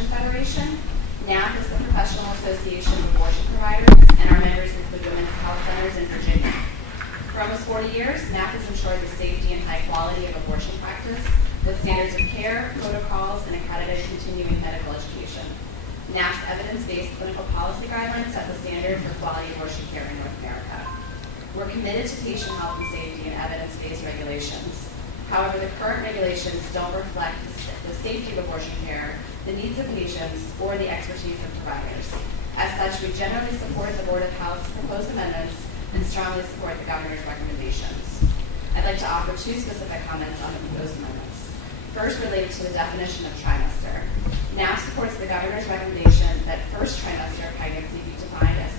Abortion Federation. NAF is the professional association of abortion providers, and our members include women's health centers in Virginia. For almost 40 years, NAF has ensured the safety and high quality of abortion practice with standards of care, protocols, and accredited continuing medical education. NAF's evidence-based clinical policy guidelines set the standard for quality abortion care in North America. We're committed to patient health and safety and evidence-based regulations. However, the current regulations don't reflect the safety of abortion care, the needs of patients, or the expertise of providers. As such, we generally support the Board of Health's proposed amendments and strongly support the governor's recommendations. I'd like to offer two specific comments on the proposed amendments. First, related to the definition of trimester. NAF supports the governor's recommendation that first trimester pregnancy be defined as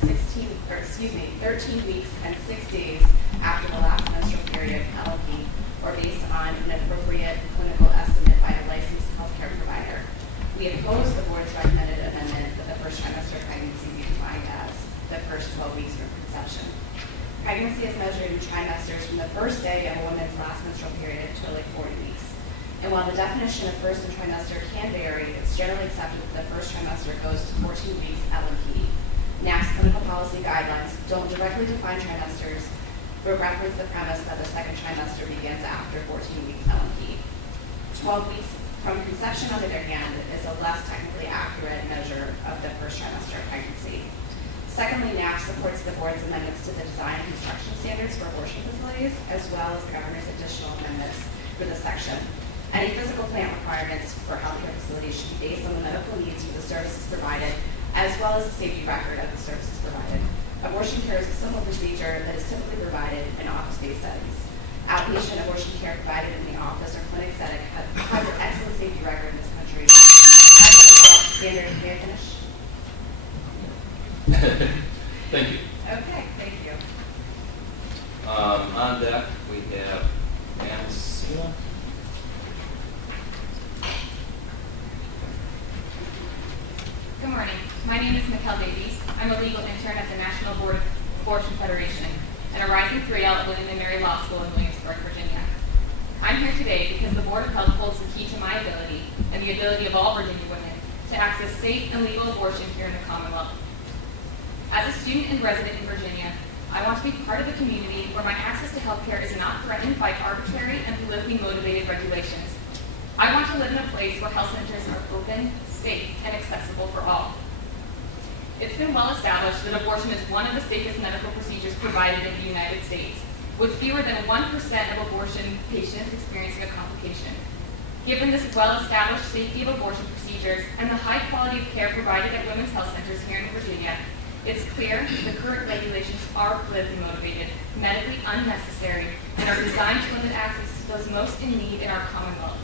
13 weeks and 6 days after the last menstrual period, LP, or based on an appropriate clinical estimate by a licensed healthcare provider. We oppose the board's recommended amendment that the first trimester pregnancy be defined as the first 12 weeks from conception. Pregnancy is measured in trimesters from the first day of a woman's last menstrual period to like 40 weeks. And while the definition of first and trimester can vary, it's generally accepted that the first trimester goes to 14 weeks LMP. NAF's clinical policy guidelines don't directly define trimesters, but reference the premise that the second trimester begins after 14 weeks LMP. 12 weeks from conception, on the other hand, is a less technically accurate measure of the first trimester of pregnancy. Secondly, NAF supports the board's amendments to the design and construction standards for abortion facilities, as well as the governor's additional amendments for this section. Any physical plant requirements for healthcare facilities should be based on the medical needs for the services provided, as well as the safety record of the services provided. Abortion care is a simple procedure that is typically provided in office-based settings. Outpatient abortion care provided in the office or clinic setting has an excellent safety record in this country. As a result, standard, may I finish? Thank you. Okay, thank you. On deck, we have Anna. Good morning. My name is Mikkel Davies. I'm a legal intern at the National Board of Abortion Federation and a rising 3L at William & Mary Law School in Williamsburg, Virginia. I'm here today because the Board of Health holds the key to my ability and the ability of all Virginia women to access safe and legal abortion here in the Commonwealth. As a student and resident in Virginia, I want to be part of a community where my access to health care is not threatened by arbitrary and politically motivated regulations. I want to live in a place where health centers are open, safe, and accessible for all. It's been well established that abortion is one of the safest medical procedures provided in the United States, with fewer than 1% of abortion patients experiencing a complication. Given this well-established safety of abortion procedures and the high quality of care provided at women's health centers here in Virginia, it's clear the current regulations are politically motivated, medically unnecessary, and are designed to limit access to those most in need in our Commonwealth.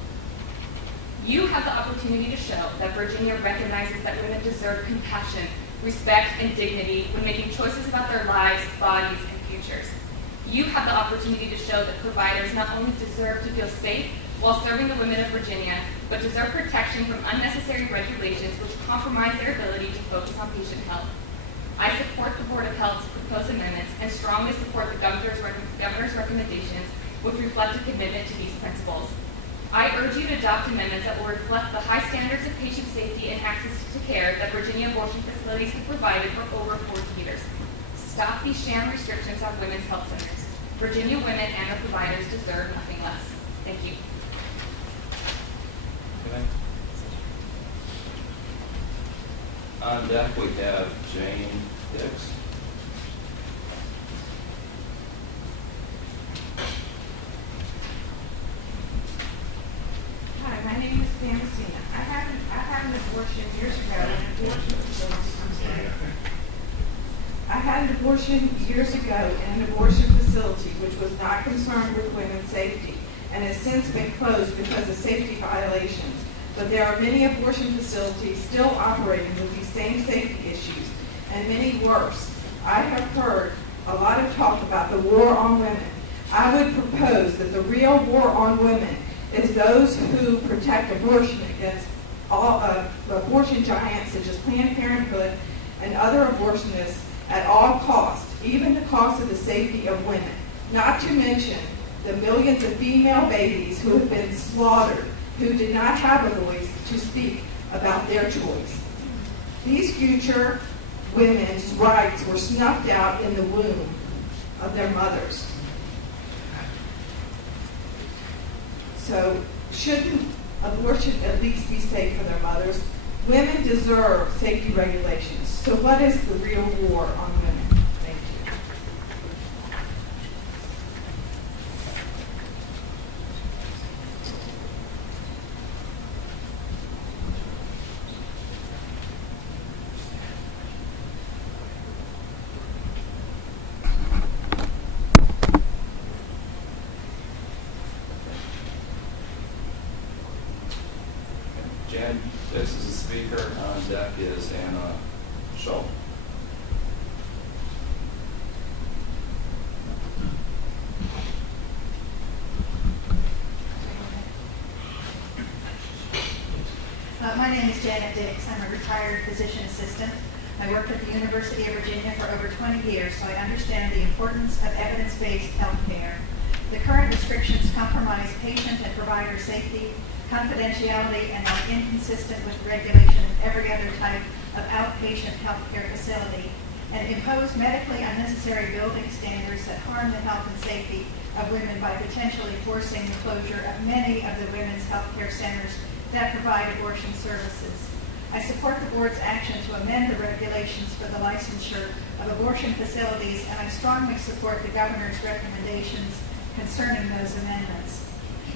You have the opportunity to show that Virginia recognizes that women deserve compassion, respect, and dignity when making choices about their lives, bodies, and futures. You have the opportunity to show that providers not only deserve to feel safe while serving the women of Virginia, but deserve protection from unnecessary regulations which compromise their ability to focus on patient health. I support the Board of Health's proposed amendments and strongly support the governor's recommendations which reflect a commitment to these principles. I urge you to adopt amendments that will reflect the high standards of patient safety and access to care that Virginia abortion facilities have provided for over 40 years. Stop these sham restrictions on women's health centers. Virginia women and their providers deserve nothing less. Thank you. On deck, we have Jane Dix. Hi, my name is Damascena. I had an abortion years ago in an abortion facility. I had an abortion years ago in an abortion facility which was not concerned with women's safety and has since been closed because of safety violations. But there are many abortion facilities still operating with these same safety issues, and many worse. I have heard a lot of talk about the war on women. I would propose that the real war on women is those who protect abortion against all abortion giants such as Planned Parenthood and other abortionists at all costs, even the cost of the safety of women. Not to mention the millions of female babies who have been slaughtered, who did not have a voice to speak about their choice. These future women's rights were snuffed out in the womb of their mothers. So shouldn't abortion at least be safe for their mothers? Women deserve safety regulations. So what is the real war on women? Thank you. Jan Dix is the speaker. On deck is Anna Scholl. My name is Janet Dix. I'm a retired physician assistant. I worked at the University of Virginia for over 20 years, so I understand the importance of evidence-based health care. The current restrictions compromise patient and provider safety, confidentiality, and are inconsistent with regulation of every other type of outpatient health care facility, and impose medically unnecessary building standards that harm the health and safety of women by potentially forcing the closure of many of the women's health care centers that provide abortion services. I support the board's action to amend the regulations for the licensure of abortion facilities, and I strongly support the governor's recommendations concerning those amendments.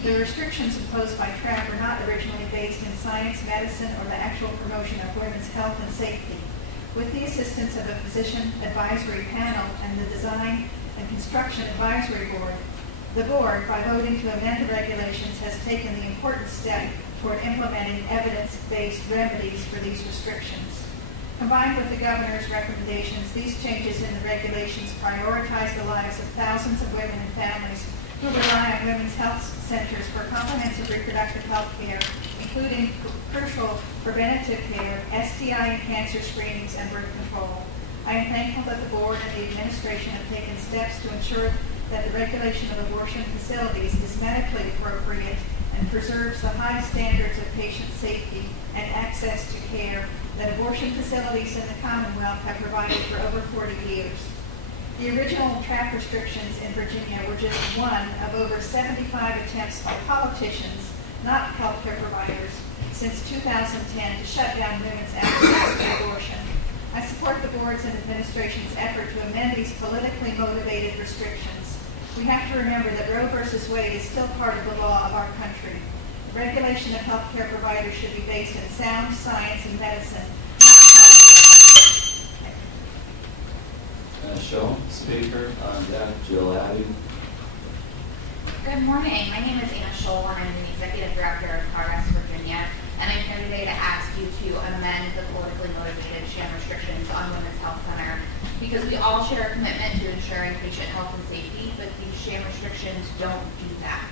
The restrictions imposed by TRAC were not originally based in science, medicine, or the actual promotion of women's health and safety. With the assistance of a physician advisory panel and the Design and Construction Advisory Board, the board, by voting to amend the regulations, has taken the important step toward implementing evidence-based remedies for these restrictions. Combined with the governor's recommendations, these changes in the regulations prioritize the lives of thousands of women and families who rely on women's health centers for comprehensive reproductive health care, including crucial preventative care, STI and cancer screenings, and birth control. I am thankful that the board and the administration have taken steps to ensure that the regulation of abortion facilities is medically appropriate and preserves the high standards of patient safety and access to care that abortion facilities in the Commonwealth have provided for over 40 years. The original TRAC restrictions in Virginia were just one of over 75 attempts by politicians, not healthcare providers, since 2010 to shut down women's access to abortion. I support the board's and administration's effort to amend these politically motivated restrictions. We have to remember that Roe v. Wade is still part of the law of our country. The regulation of healthcare providers should be based in sound science and medicine, not politics. Anna Scholl, speaker. On deck, Jill Abbey. Good morning. My name is Anna Scholl, and I'm the Executive Director of Progress Virginia, and I'm here today to ask you to amend the politically motivated sham restrictions on Women's Health Center, because we all share a commitment to ensuring patient health and safety, but these sham restrictions don't do that.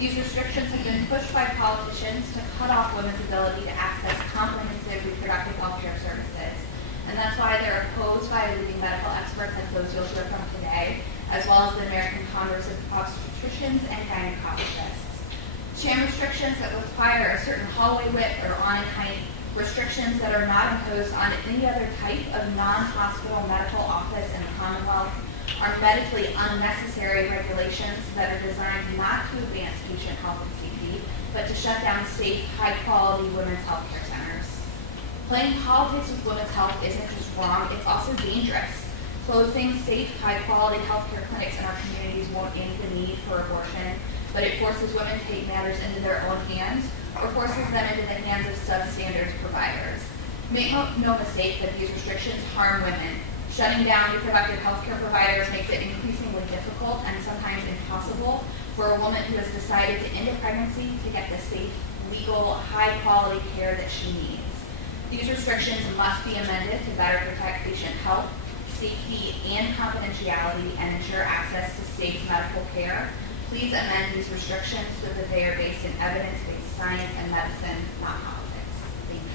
These restrictions have been pushed by politicians to cut off women's ability to access comprehensive reproductive health care services. And that's why they're opposed by leading medical experts like those you'll hear from today, as well as the American Congress of Obstetricians and Gynecologists. Sham restrictions that require a certain hallway width or awning height, restrictions that are not imposed on any other type of non-hospital medical office in the Commonwealth, are medically unnecessary regulations that are designed not to advance patient health and safety, but to shut down safe, high-quality women's health care centers. Playing politics with women's health isn't just wrong, it's also dangerous. Closing safe, high-quality healthcare clinics in our communities won't end the need for abortion, but it forces women to take matters into their own hands or forces them into the hands of substandard providers. Make no mistake that these restrictions harm women. Shutting down reproductive healthcare providers makes it increasingly difficult and sometimes impossible for a woman who has decided to end a pregnancy to get the safe, legal, high-quality care that she needs. These restrictions must be amended to better protect patient health, safety, and confidentiality and ensure access to safe medical care. Please amend these restrictions so that they are based in evidence-based science and medicine, not politics. Thank you.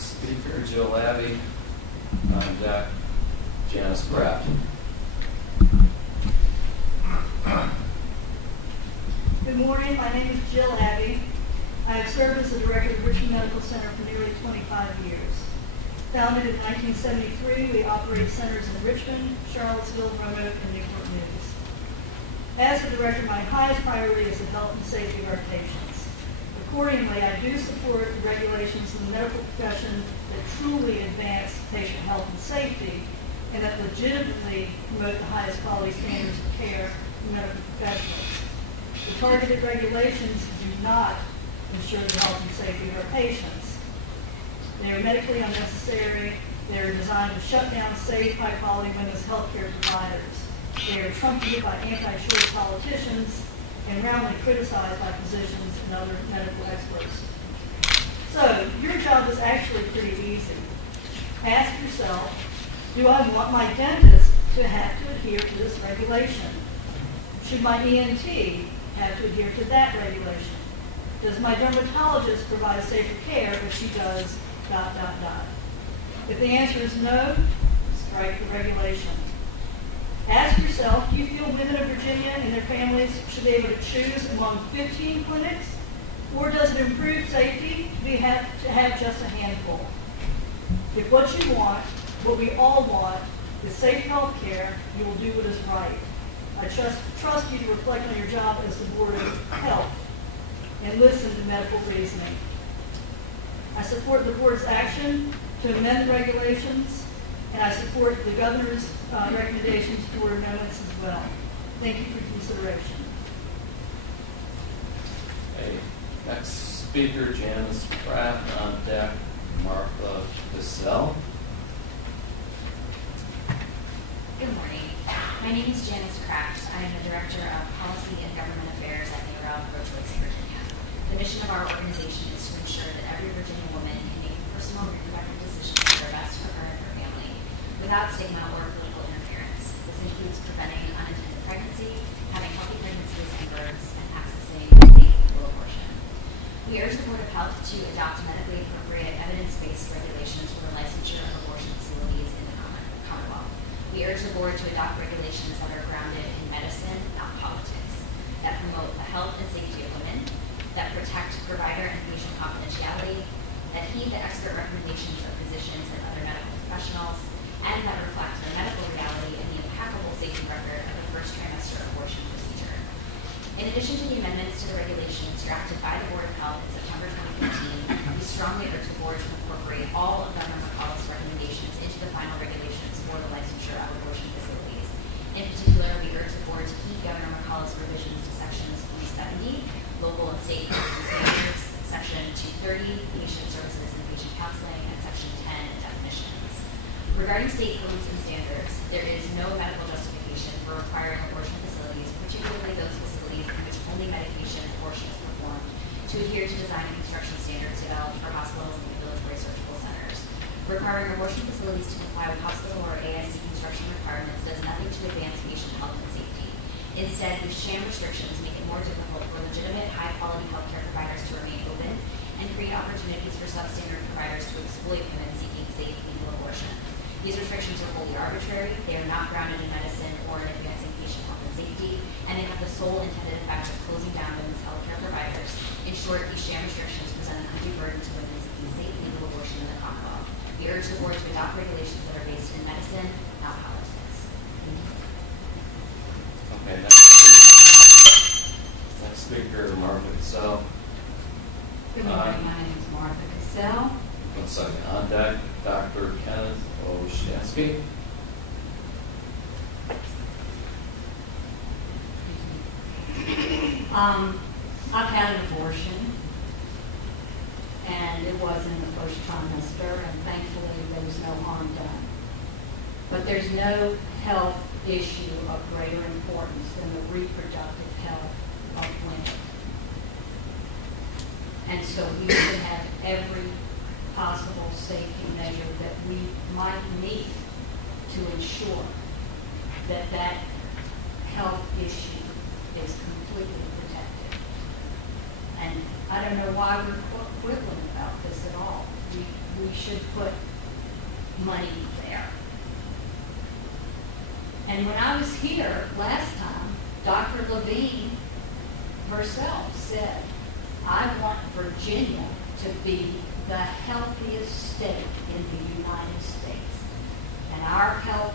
Speaker Jill Abbey. On deck, Janice Kraft. Good Good morning, my name is Jill Abbey. I have served as the director of Richmond Medical Center for nearly 25 years. Founded in 1973, we operate centers in Richmond, Charlottesville, Roanoke, and Newport News. As the director, my highest priority is the health and safety of our patients. Accordingly, I do support the regulations in the medical profession that truly advance patient health and safety and that legitimately promote the highest quality standards of care for medical professionals. The targeted regulations do not ensure the health and safety of our patients. They are medically unnecessary. They are designed to shut down safe, high-quality women's health care providers. They are trumpeted by anti-choice politicians and roundly criticized by physicians and other medical experts. So, your job is actually pretty easy. Ask yourself, do I want my dentist to have to adhere to this regulation? Should my ENT have to adhere to that regulation? Does my dermatologist provide safer care if she does ... If the answer is no, strike the regulation. Ask yourself, do you feel women of Virginia and their families should be able to choose among 15 clinics? Or does it improve safety to have just a handful? If what you want, what we all want, is safe health care, you will do what is right. I trust you to reflect on your job as the Board of Health and listen to medical reasoning. I support the board's action to amend the regulations, and I support the governor's recommendations for amendments as well. Thank you for consideration. Okay, next speaker, Janice Pratt. On deck, Martha Bissell. Good morning. My name is Janice Kraft. I am the Director of Policy and Government Affairs at NAREL, Pro-Choice, Virginia. The mission of our organization is to ensure that every Virginia woman can make personal reproductive decisions that are best for her and her family without stigma or political interference. This includes preventing unintended pregnancy, having healthy pregnancies and births, and accessing safe legal abortion. We urge the Board of Health to adopt medically appropriate, evidence-based regulations for the licensure of abortion facilities in the Commonwealth. We urge the Board to adopt regulations that are grounded in medicine, not politics, that promote the health and safety of women, that protect provider and patient confidentiality, that heed the expert recommendations of physicians and other medical professionals, and that reflect the medical reality and the impeccable safety record of the first trimester abortion procedure. In addition to the amendments to the regulations drafted by the Board of Health in September 2015, we strongly urge the Board to incorporate all of Governor McAuliffe's recommendations into the final regulations for the licensure of abortion facilities. In particular, we urge the Board to heed Governor McAuliffe's revisions to sections 370, local and state codes and standards, section 230, patient services and patient counseling, and section 10, definitions. Regarding state codes and standards, there is no medical justification for requiring abortion facilities, particularly those facilities in which only medication abortion is performed, to adhere to design and construction standards developed for hospitals and ambulatory surgical centers. Requiring abortion facilities to comply with hospital or ASC construction requirements does nothing to advance patient health and safety. Instead, these sham restrictions make it more difficult for legitimate, high-quality healthcare providers to remain open and create opportunities for substandard providers to exploit women seeking safe, legal abortion. These restrictions are wholly arbitrary, they are not grounded in medicine or in advancing patient health and safety, and they have the sole intended effect of closing down women's healthcare providers. In short, these sham restrictions present an undue burden to women seeking safe, legal abortion in the Commonwealth. We urge the Board to adopt regulations that are based in medicine, not politics. Okay, next speaker, Martha Bissell. Good morning, my name is Martha Cassell. 1 second. On deck, Dr. Kenneth Oshansky. I've had an abortion, and it was in the first trimester, and thankfully there was no harm done. But there's no health issue of greater importance than the reproductive health of women. And so we should have every possible safety measure that we might need to ensure that that health issue is completely protected. And I don't know why we're quibbling about this at all. We should put money there. And when I was here last time, Dr. Levine herself said, I want Virginia to be the healthiest state in the United States. And our health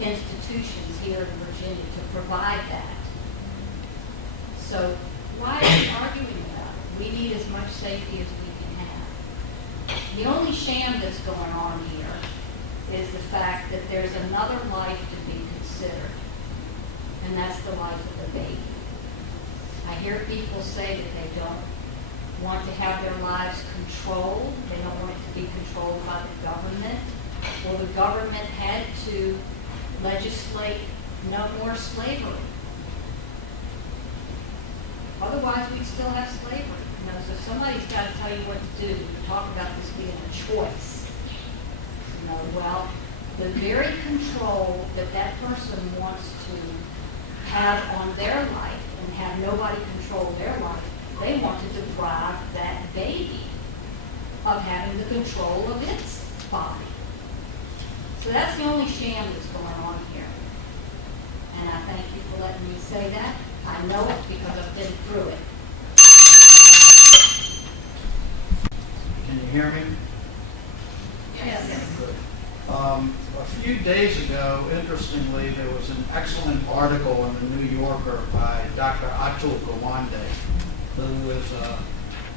institutions here in Virginia to provide that. So why are we arguing about it? We need as much safety as we can have. The only sham that's going on here is the fact that there's another life to be considered, and that's the life of the baby. I hear people say that they don't want to have their lives controlled. They don't want it to be controlled by the government. Well, the government had to legislate no more slavery. Otherwise, we'd still have slavery. You know, so somebody's got to tell you what to do. We talk about this being a choice. You know, well, the very control that that person wants to have on their life and have nobody control their life, they want to deprive that baby of having the control of its body. So that's the only sham that's going on here. And I thank you for letting me say that. I know it because I've been through it. Can you hear me? Yes. Good. A few days ago, interestingly, there was an excellent article in the New Yorker by Dr. Atul Gawande, who is a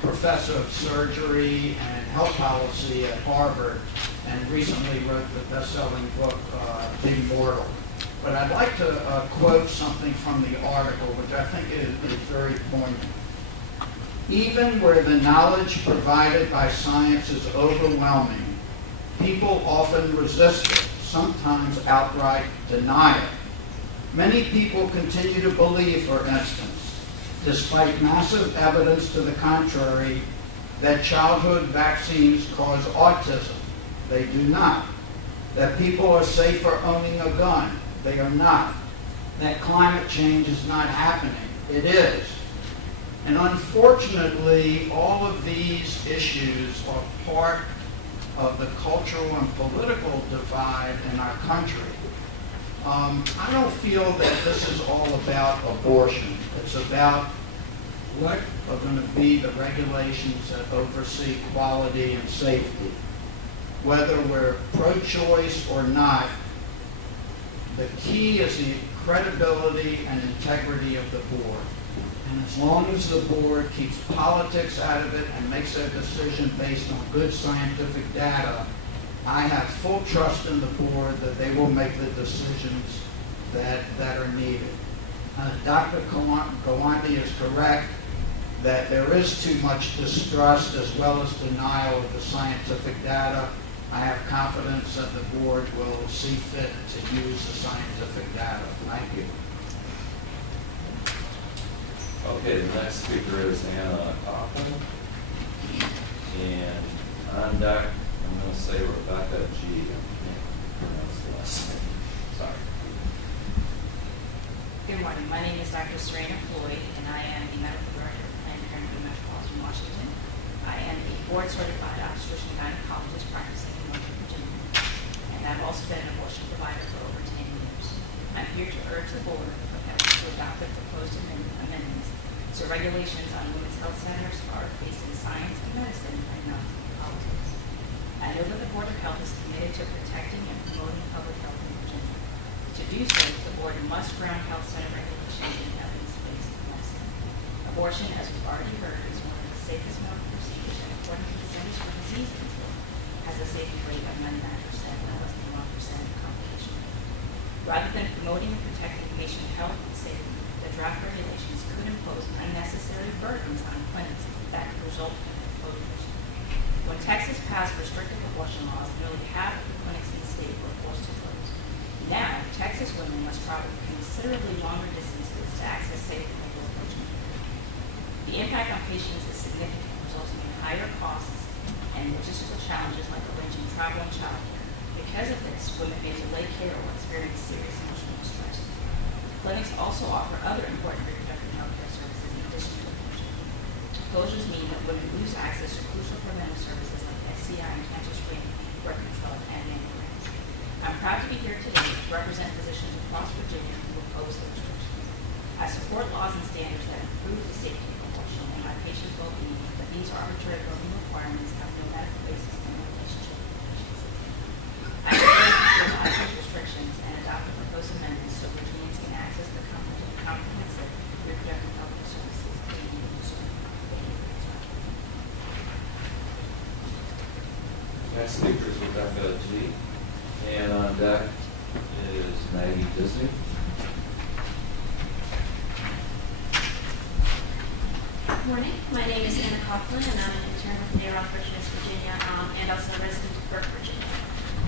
professor of surgery and health policy at Harvard and recently wrote the best-selling book, Immortal. But I'd like to quote something from the article, which I think is very poignant. Even where the knowledge provided by science is overwhelming, people often resist it, sometimes outright deny it. Many people continue to believe, for instance, despite massive evidence to the contrary, that childhood vaccines cause autism. They do not. That people are safer owning a gun. They are not. That climate change is not happening. It is. And unfortunately, all of these issues are part of the cultural and political divide in our country. I don't feel that this is all about abortion. It's about what are going to be the regulations that oversee quality and safety. Whether we're pro-choice or not, the key is the credibility and integrity of the board. And as long as the board keeps politics out of it and makes their decision based on good scientific data, I have full trust in the board that they will make the decisions that are needed. Dr. Gawande is correct that there is too much distrust as well as denial of the scientific data. I have confidence that the board will see fit to use the scientific data. Thank you. Okay, the next speaker is Anna Coffin. And on deck, I'm going to say Rebecca G. I can't pronounce the last name. Sorry. Good morning. My name is Dr. Serena Floyd, and I am the Medical Director of Planned Parenthood Metropolitan Washington. I am a board-certified obstetrician and gynecologist practicing in Northern Virginia, and I've also been an abortion provider for over 10 years. I'm here to urge the board to adopt the proposed amendments so regulations on women's health centers are based in science and medicine and not politics. I know that the Board of Health is committed to protecting and promoting public health in Virginia. To do so, the board must ground health center regulations in evidence-based medicine. Abortion, as we've already heard, is one of the safest medical procedures, and according to the Centers for Disease Control, has a safety rate of 99% and less than 1% complication rate. Rather than promoting and protecting patient health and safety, the draft regulations could impose unnecessary burdens on clinics that could result in their closure. When Texas passed restrictive abortion laws, nearly half of the clinics in the state were forced to close. Now, Texas women must travel considerably longer distances to access safe medical abortion. The impact on patients is significant, resulting in higher costs and logistical challenges like arranging travel and childcare. Because of this, women may delay care or experience serious emotional distress. Clinics also offer other important reproductive health care services in addition to abortion. Closures mean that women lose access to crucial preventive services like STI and cancer screening, birth control, and mammograms. I'm proud to be here today to represent physicians across Virginia who oppose the restrictions. I support laws and standards that improve the safety of abortion and my patients' well-being, but these arbitrary government requirements have no medical basis in their relationship with patients. I propose to revise these restrictions and adopt the proposed amendments so Virginians can access the comprehensive reproductive health care services they need to serve. Thank you for your time. Next speaker is Rebecca G. And on deck is Maggie Disney. Good morning. My name is Anna Coughlin, and I'm an intern with Mayor Rockbridge, West Virginia, and also a resident of Burke, Virginia.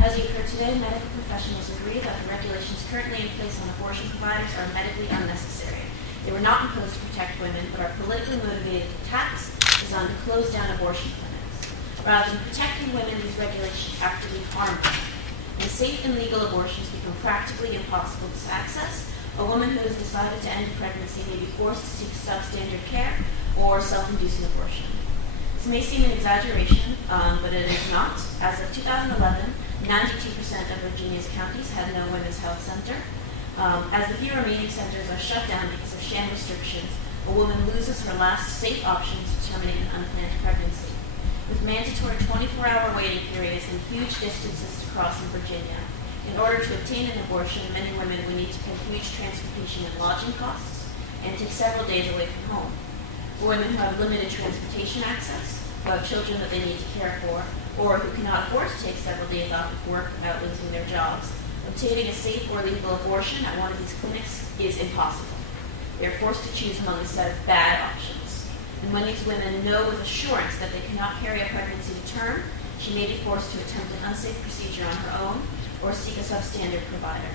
As you've heard today, medical professionals agree that the regulations currently in place on abortion providers are medically unnecessary. They were not imposed to protect women, but are politically motivated attacks designed to close down abortion clinics. Rather than protecting women, these regulations actively harm them. When safe and legal abortions become practically impossible to access, a woman who has decided to end a pregnancy may be forced to seek substandard care or self-inducing abortion. This may seem an exaggeration, but it is not. As of 2011, 92% of Virginia's counties had no women's health center. As the few remaining centers are shut down because of sham restrictions, a woman loses her last safe option to terminate an unplanned pregnancy. With mandatory 24-hour waiting periods and huge distances to cross in Virginia, in order to obtain an abortion, many women would need to pay huge transportation and lodging costs and take several days away from home. For women who have limited transportation access, who have children that they need to care for, or who cannot afford to take several days off of work without losing their jobs, obtaining a safe or legal abortion at one of these clinics is impossible. They are forced to choose among a set of bad options. And when these women know with assurance that they cannot carry a pregnancy to term, she may be forced to attempt an unsafe procedure on her own or seek a substandard provider.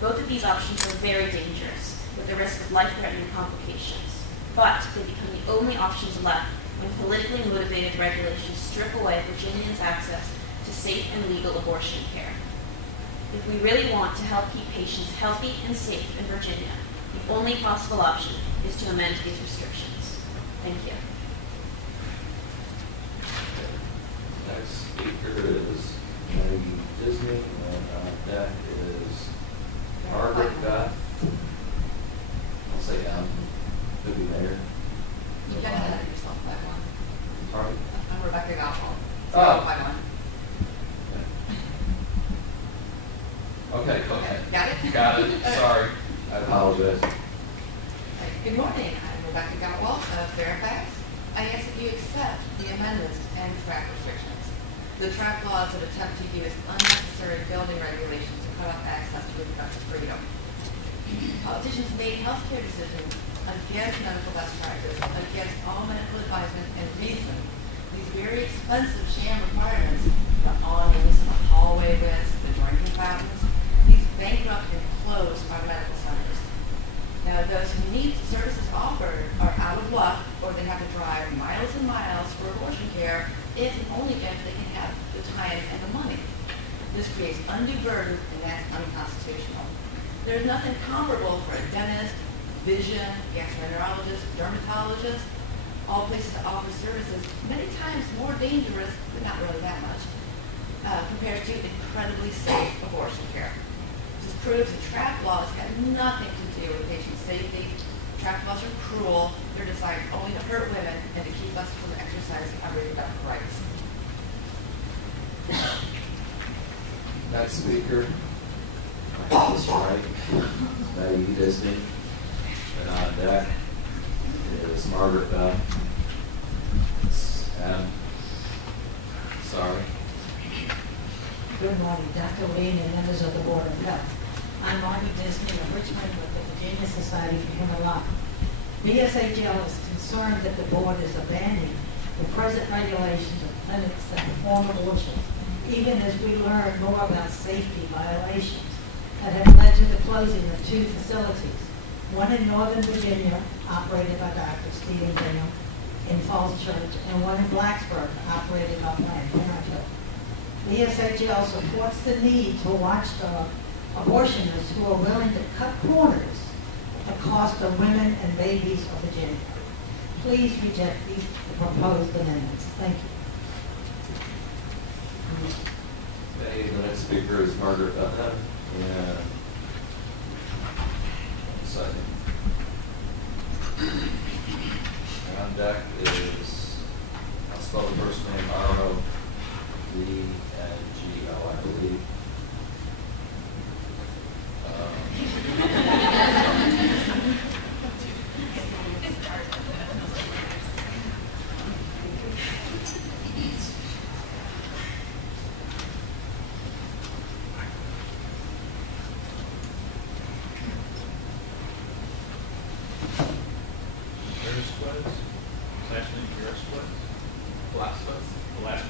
Both of these options are very dangerous, with the risk of life-threatening complications. But they become the only options left when politically motivated regulations strip away Virginians' access to safe and legal abortion care. If we really want to help keep patients healthy and safe in Virginia, the only possible option is to amend these restrictions. Thank you. Next speaker is Maggie Disney, and on deck is Margaret Beth. I'll say M. Could be Mayor. You got ahead of yourself by one. Sorry. I'm Rebecca Goffel. Oh. By one. Okay, go ahead. Got it? Got it. Sorry. I apologize. Good morning. I'm Rebecca Gottwald of Fairfax. I ask that you accept the amendments and track restrictions. The track laws that attempt to use unnecessary building regulations to cut off access to reproductive freedom. Politicians made healthcare decisions against medical best practice, against all medical advisement and reason. These very expensive sham requirements, the awnings, the hallway lists, the drinking fountains, these bankrupt and close our medical centers. Now, those who need the services offered are out of luck, or they have to drive miles and miles for abortion care if and only if they can have the time and the money. This creates undue burden, and that's unconstitutional. There's nothing comparable for a dentist, vision, gastroenterologist, dermatologist, all places that offer services many times more dangerous, but not really that much, compared to incredibly safe abortion care. This proves that trap laws have nothing to do with patient safety. Trap laws are cruel. They're designed only to hurt women and to keep us from exercising our reproductive rights. Next speaker, I have this right, Maggie Disney. And on deck is Margaret Beth. M. Sorry. Good morning, Dr. Wayne and members of the Board of Health. I'm Marty Disney of Richmond with the Virginia Society for Human Life. VSHL is concerned that the board is abandoning the present regulations of clinics that perform abortions, even as we learn more about safety violations that have led to the closing of 2 facilities, one in Northern Virginia, operated by Dr. Stephen Bingham in Falls Church, and one in Blacksburg, operated by Planned Parenthood. VSHL supports the need to watchdog abortionists who are willing to cut corners at the cost of women and babies of Virginia. Please reject these proposed amendments. Thank you. Okay, the next speaker is Margaret Beth. And second. deck is, I'll spell the first name, R-O-D-N-G-L, I believe.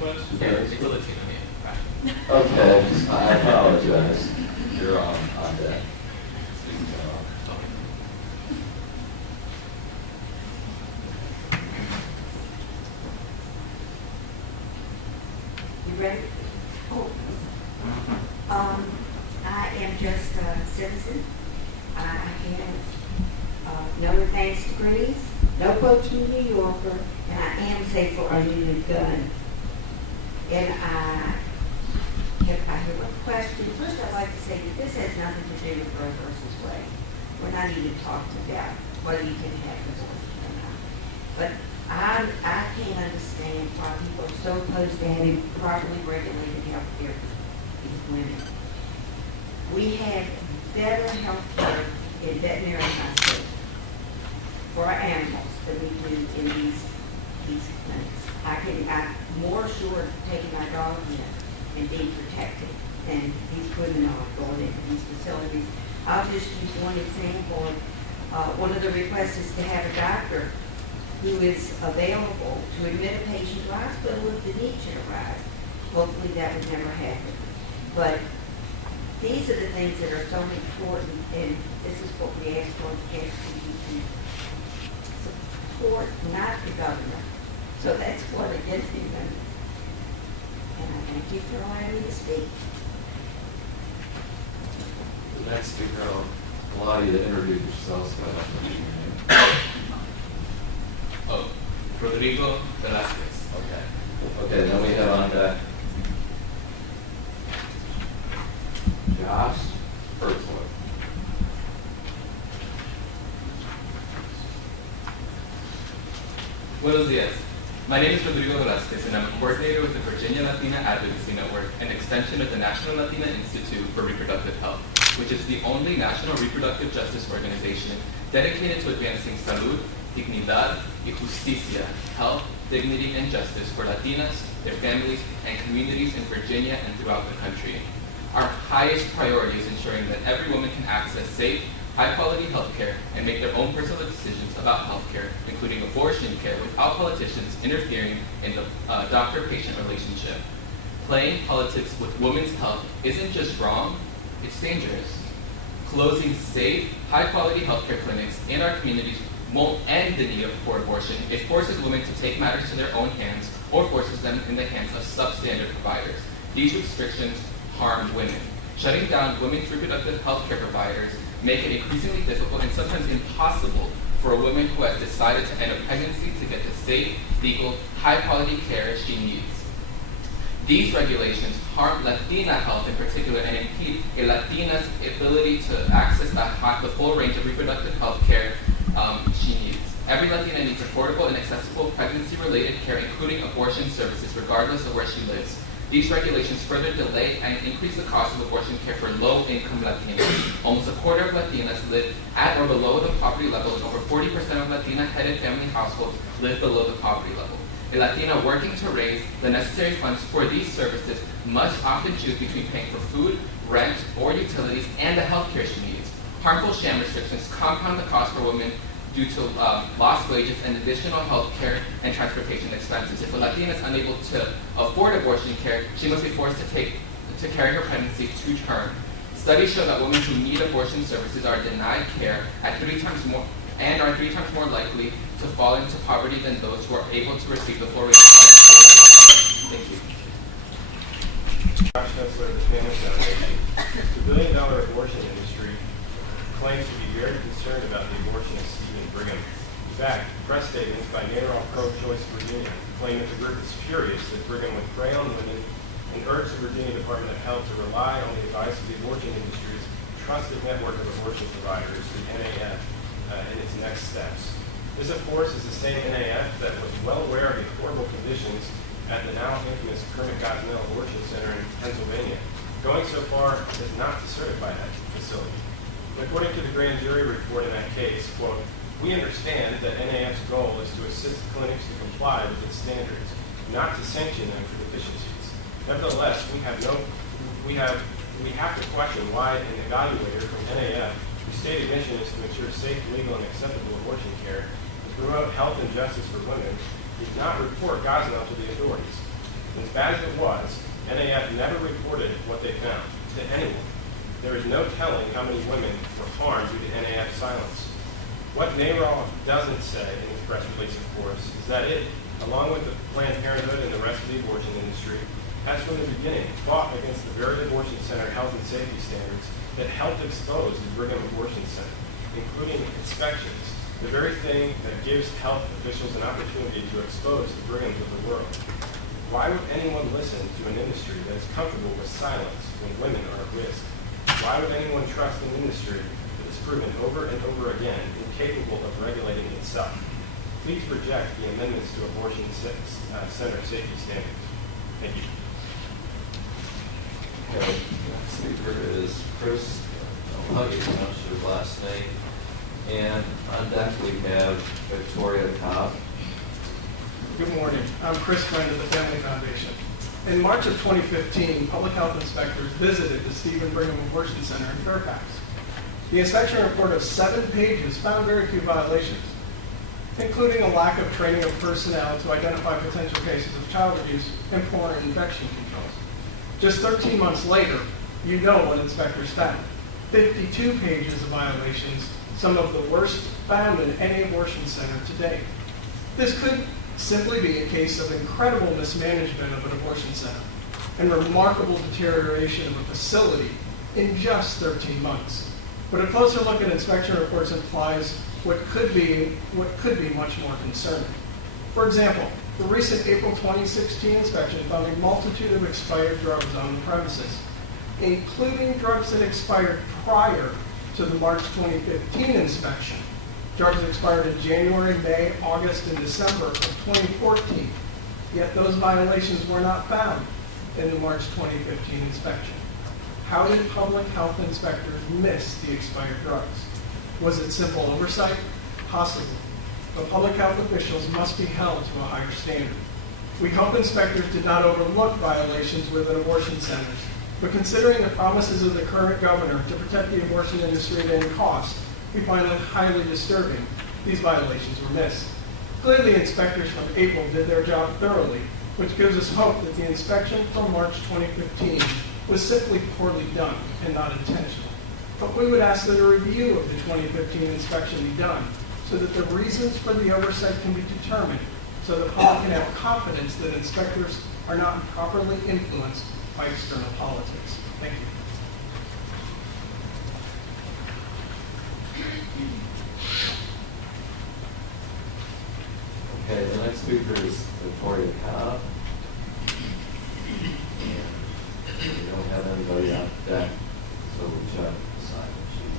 It's a Latino name. Okay, I apologize. You're on deck. You ready? Oh. I am just a citizen. I have no advanced degrees, no quotes from New Yorker, and I am safe for owning a gun. And I have a question. First, I'd like to say that this has nothing to do with Roe versus Wade. We're not even talking about whether you can have abortion or not. But I can't understand why people are so opposed to having properly regulated health care for these women. We have better health care in veterinary hospitals for our animals than we do in these clinics. I'm more sure of taking my dog in and being protected than these women are going into these facilities. I'll just use one example. One of the requests is to have a doctor who is available to admit a patient to the hospital if the need should arise. Hopefully that would never happen. But these are the things that are so important, and this is what we ask for, you to support, not the government. So that's what it is even. And I thank you for allowing me to speak. The next speaker, I'll allow you to introduce yourselves by mentioning your name. Oh, Rodrigo Velasquez. Okay. Okay, then we have on deck Josh Hertzler. Buenos días. My name is Rodrigo Velasquez, and I'm a coordinator with the Virginia Latina Advocacy Network, an extension of the National Latina Institute for Reproductive Health, which is the only national reproductive justice organization dedicated to advancing salud, dignidad, y justicia, health, dignity, and justice for Latinas, their families, and communities in Virginia and throughout the country. Our highest priority is ensuring that every woman can access safe, high-quality health care and make their own personal decisions about health care, including abortion care, without politicians interfering in the doctor-patient relationship. Playing politics with women's health isn't just wrong, it's dangerous. Closing safe, high-quality healthcare clinics in our communities won't end the need for abortion. It forces women to take matters to their own hands or forces them in the hands of substandard providers. These restrictions harm women. Shutting down women's reproductive health care providers make it increasingly difficult and sometimes impossible for a woman who has decided to end a pregnancy to get the safe, legal, high-quality care she needs. These regulations harm Latina health in particular and impede a Latina's ability to access the full range of reproductive health care she needs. Every Latina needs affordable and accessible pregnancy-related care, including abortion services, regardless of where she lives. These regulations further delay and increase the cost of abortion care for low-income Latinas. Almost a quarter of Latinas live at or below the poverty level, and over 40% of Latina-headed family households live below the poverty level. A Latina working to raise the necessary funds for these services must often choose between paying for food, rent, or utilities, and the health care she needs. Harmful sham restrictions compound the cost for women due to lost wages and additional health care and transportation expenses. If a Latina is unable to afford abortion care, she must be forced to carry her pregnancy to term. Studies show that women who need abortion services are denied care at 3 times more and are 3 times more likely to fall into poverty than those who are able to receive the full rate of care. Thank you. Josh Hertzler of the Family Foundation. The billion-dollar abortion industry claims to be very concerned about the abortion of Stephen Brigham. In fact, press statements by NARAL Pro-Choice Virginia claim that the group is furious that Brigham would prey on women and urge the Virginia Department of Health to rely on the advice of the abortion industry's trusted network of abortion providers, the NAF, in its next steps. This, of course, is the same NAF that was well aware of the horrible conditions at the now infamous Kermit Gosnell Abortion Center in Pennsylvania, going so far as not to certify that facility. According to the grand jury report in that case, quote, "We understand that NAF's goal is to assist clinics to comply with its standards, not to sanction them for deficiencies. Nevertheless, we have to question why an evaluator from NAF, whose stated mission is to ensure safe, legal, and acceptable abortion care and promote health and justice for women, did not report Gosnell to the authorities. As bad as it was, NAF never reported what they found to anyone. There is no telling how many women were harmed due to NAF's silence. What NARAL doesn't say in its press release, of course, is that it, along with the Planned Parenthood and the rest of the abortion industry, has from the beginning fought against the very abortion center health and safety standards that helped expose the Brigham Abortion Center, including inspections, the very thing that gives health officials an opportunity to expose the Brighams of the world. Why would anyone listen to an industry that is comfortable with silence when women are at risk? Why would anyone trust an industry that is proven over and over again incapable of regulating itself? Please reject the amendments to abortion center safety standards. Thank you. Okay, next speaker is Chris, how do you pronounce your last name? And on deck we have Victoria Cobb. Good morning. I'm Chris Friend of the Family Foundation. In March of 2015, public health inspectors visited the Stephen Brigham Abortion Center in Fairfax. The inspection report of 7 pages found very few violations, including a lack of training of personnel to identify potential cases of child abuse and poor infection controls. Just 13 months later, you know what inspectors found. 52 pages of violations, some of the worst found in any abortion center to date. This could simply be a case of incredible mismanagement of an abortion center and remarkable deterioration of a facility in just 13 months. But a closer look at inspection reports implies what could be much more concerning. For example, the recent April 2016 inspection found a multitude of expired drugs on the premises, including drugs that expired prior to the March 2015 inspection. Drugs expired in January, May, August, and December of 2014, yet those violations were not found in the March 2015 inspection. How did public health inspectors miss the expired drugs? Was it simple oversight? Possibly. But public health officials must be held to a higher standard. We hope inspectors did not overlook violations within abortion centers, but considering the promises of the current governor to protect the abortion industry at any cost, we find it highly disturbing these violations were missed. Clearly, inspectors from April did their job thoroughly, which gives us hope that the inspection from March 2015 was simply poorly done and not intentional. But we would ask that a review of the 2015 inspection be done so that the reasons for the oversight can be determined, so the public can have confidence that inspectors are not improperly influenced by external politics. Thank you. Okay, the next speaker is Victoria Cobb. And we don't have anybody on deck, so we'll check the sign-in sheet.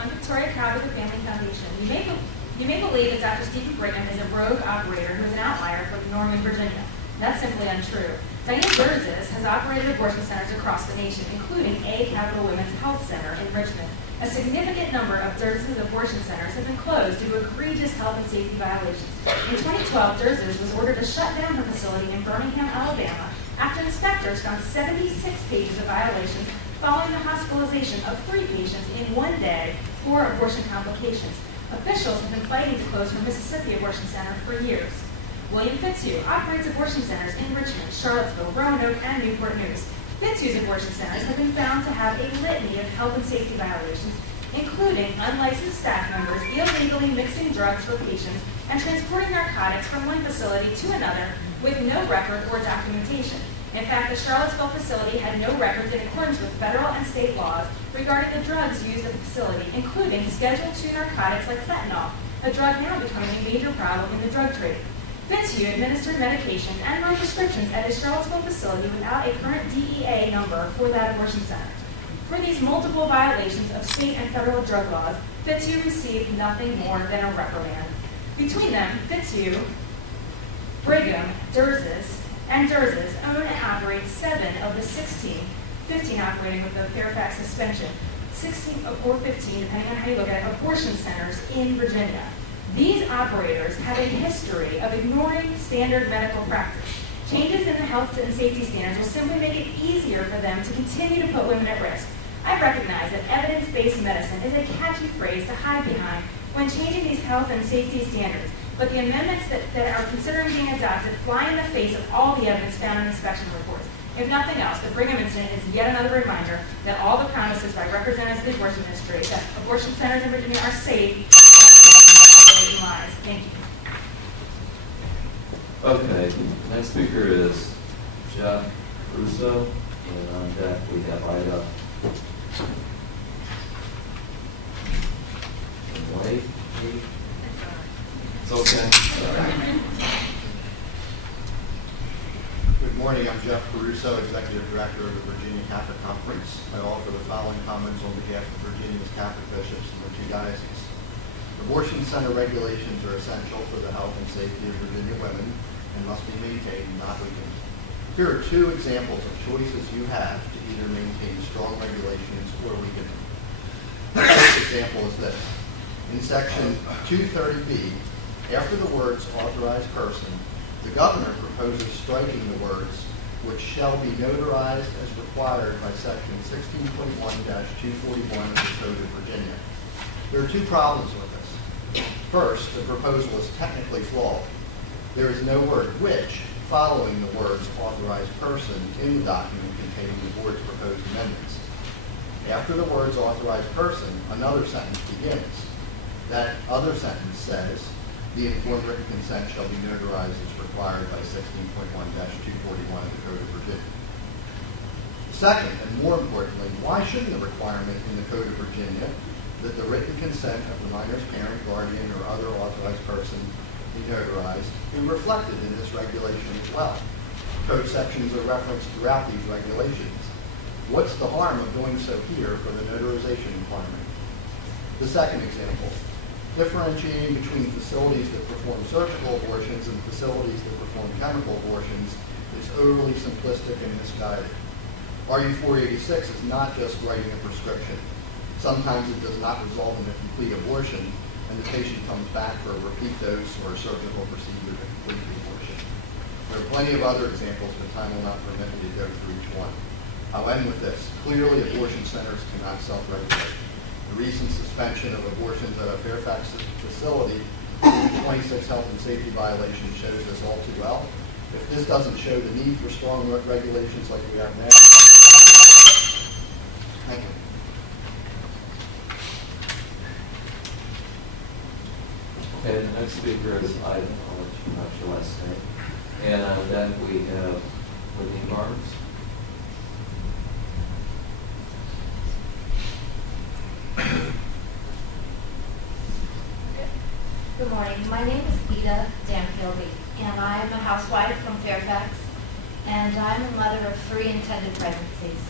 I'm Victoria Cobb with the Family Foundation. You may believe that Dr. Stephen Brigham is a rogue operator who is an outlier from Norman, Virginia. That's simply untrue. Diane Burzes has operated abortion centers across the nation, including A Capital Women's Health Center in Richmond. A significant number of Durz's abortion centers have been closed due to egregious health and safety violations. In 2012, Durz's was ordered to shut down her facility in Birmingham, Alabama, after inspectors found 76 pages of violations following the hospitalization of 3 patients in one day for abortion complications. Officials have been fighting to close her Mississippi Abortion Center for years. William Fitzhugh operates abortion centers in Richmond, Charlottesville, Roanoke, and Newport News. Fitzhugh's abortion centers have been found to have a litany of health and safety violations, including unlicensed staff members illegally mixing drugs for patients and transporting narcotics from one facility to another with no record or documentation. In fact, the Charlottesville facility had no records in accordance with federal and state laws regarding the drugs used at the facility, including Schedule II narcotics like fentanyl, a drug now becoming a major problem in the drug trade. Fitzhugh administered medications and wrote prescriptions at his Charlottesville facility without a current DEA number for that abortion center. For these multiple violations of state and federal drug laws, Fitzhugh received nothing more than a reprimand. Between them, Fitzhugh, Brigham, and Durzes own and operate 7 of the 15 operating with the Fairfax suspension, 16 or 15, depending on how you look at it, abortion centers in Virginia. These operators have a history of ignoring standard medical practice. Changes in the health and safety standards will simply make it easier for them to continue to put women at risk. I recognize that evidence-based medicine is a catchy phrase to hide behind when changing these health and safety standards, but the amendments that are considering being adopted fly in the face of all the evidence found in inspection reports. If nothing else, the Brigham incident is yet another reminder that all the promises by representatives of the abortion industry that abortion centers in Virginia are safe are lies. Thank you. Okay, next speaker is Jeff Russo, and on deck we have Ida White. It's okay. Sorry. Good morning, I'm Jeff Caruso, Executive Director of the Virginia Catholic Conference. I offer the following comments on behalf of Virginia's Catholic bishops in the 2 dioceses. Abortion center regulations are essential for the health and safety of Virginia women and must be maintained, not weakened. Here are 2 examples of choices you have to either maintain strong regulations or weaken them. The first example is this. In section 230B, after the words authorized person, the governor proposes striking the words, which shall be notarized as required by section 16.1-241 of the Code of Virginia. There are 2 problems with this. First, the proposal is technically flawed. There is no word which following the words authorized person in the document containing the board's proposed amendments. After the words authorized person, another sentence begins. That other sentence says, the informed written consent shall be notarized as required by 16.1-241 of the Code of Virginia. Second, and more importantly, why shouldn't the requirement in the Code of Virginia that the written consent of the minor's parent, guardian, or other authorized person be notarized be reflected in this regulation as well? Code sections are referenced throughout these regulations. What's the harm of doing so here for the notarization requirement? The second example, differentiating between facilities that perform surgical abortions and facilities that perform chemical abortions is overly simplistic and misguided. RU 486 is not just writing a prescription. Sometimes it does not result in a complete abortion, and the patient comes back for a repeat dose or a surgical procedure to complete the abortion. There are plenty of other examples, but time will not permit me to go through each one. I'll end with this. Clearly, abortion centers cannot self-regulate. The recent suspension of abortions at a Fairfax facility due to 26 health and safety violations shows this all too well. If this doesn't show the need for strong regulations like we have now, thank you. Okay, the next speaker is Ida. I'll let you pronounce your last name. And on deck we have Whitney Barnes. Good morning. My name is Ida Damkilby, and I am a housewife from Fairfax, and I'm a mother of 3 intended pregnancies.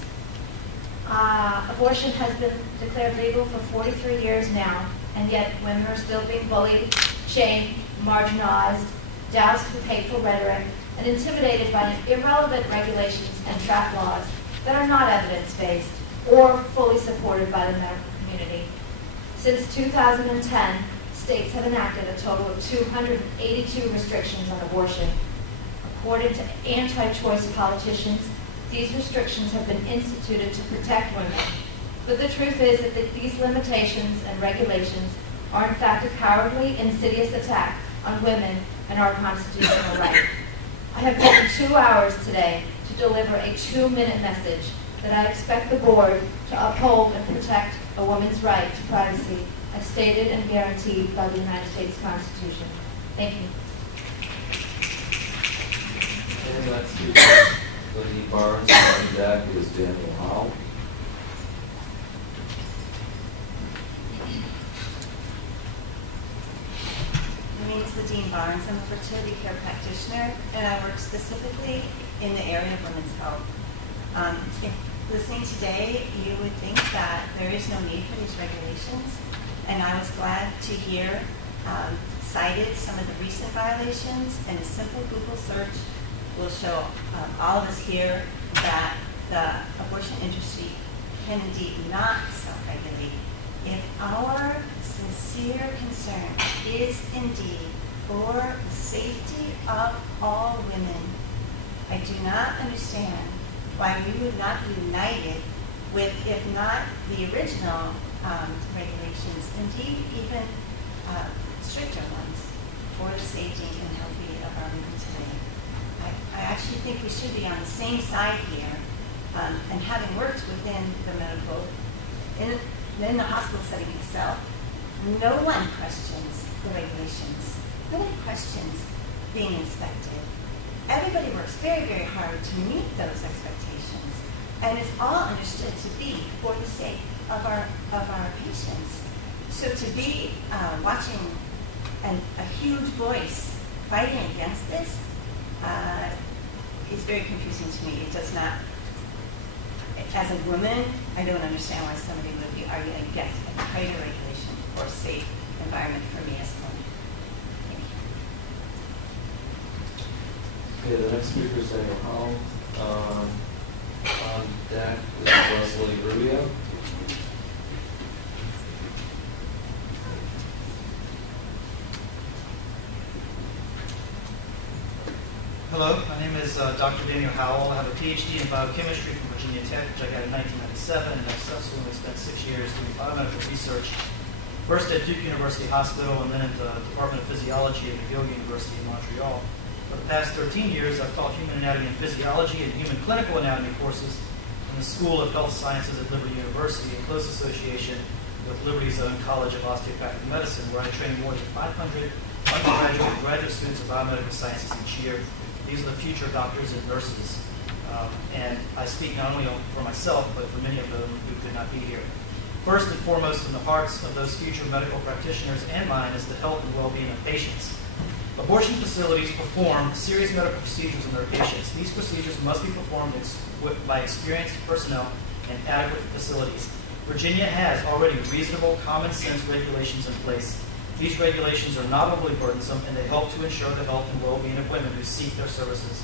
Abortion has been declared legal for 43 years now, and yet women are still being bullied, shamed, marginalized, doused with hateful rhetoric, and intimidated by irrelevant regulations and trap laws that are not evidence-based or fully supported by the medical community. Since 2010, states have enacted a total of 282 restrictions on abortion. According to anti-choice politicians, these restrictions have been instituted to protect women. But the truth is that these limitations and regulations are in fact a cowardly, insidious attack on women and our constitutional right. I have taken 2 hours today to deliver a 2-minute message that I expect the board to uphold and protect a woman's right to privacy as stated and guaranteed by the United States Constitution. Thank you. And next speaker is Whitney Barnes. On deck is Daniel Howe. My name is Ladine Barnes. I'm a fertility care practitioner, and I work specifically in the area of women's health. listening today, you would think that there is no need for these regulations. And I was glad to hear cited some of the recent violations, and a simple Google search will show all of us here that the abortion industry can indeed not self-regulate. If our sincere concern is indeed for the safety of all women, I do not understand why we would not be united with, if not the original regulations, indeed even stricter ones for the safety and healthy of our women today. I actually think we should be on the same side here, and having worked within the medical, in the hospital setting itself, no one questions the regulations. No one questions being inspected. Everybody works very, very hard to meet those expectations, and it's all understood to be for the sake of our patients. So to be watching a huge voice fighting against this is very confusing to me. It does not. As a woman, I don't understand why somebody would be arguing against a tighter regulation for a safe environment for me as a woman. Thank you. Okay, the next speaker is Daniel Howell. On deck is Leslie Rubio. Hello, my name is Dr. Daniel Howell. I have a PhD in biochemistry from Virginia Tech, which I got in 1997, and I've subsequently spent 6 years doing biomedical research, first at Duke University Hospital and then at the Department of Physiology at McGill University in Montreal. For the past 13 years, I've taught human anatomy and physiology and human clinical anatomy courses in the School of Health Sciences at Liberty University in close association with Liberty's own College of Osteopathic Medicine, where I train more than 500 undergraduate and graduate students in biomedical sciences each year. These are the future doctors and nurses. And I speak not only for myself, but for many of them who could not be here. First and foremost in the hearts of those future medical practitioners and mine is the health and well-being of patients. Abortion facilities perform serious medical procedures on their patients. These procedures must be performed by experienced personnel and adequate facilities. Virginia has already reasonable, common sense regulations in place. These regulations are not overly burdensome, and they help to ensure the health and well-being of women who seek their services.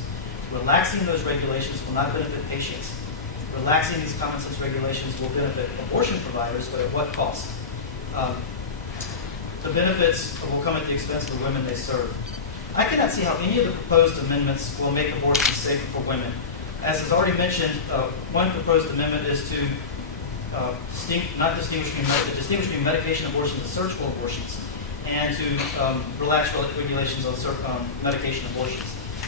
Relaxing those regulations will not benefit patients. Relaxing these common sense regulations will benefit abortion providers, but at what cost? The benefits will come at the expense of the women they serve. I cannot see how any of the proposed amendments will make abortion safer for women. As is already mentioned, one proposed amendment is to distinguish between medication abortions and surgical abortions, and to relax regulations on medication abortions.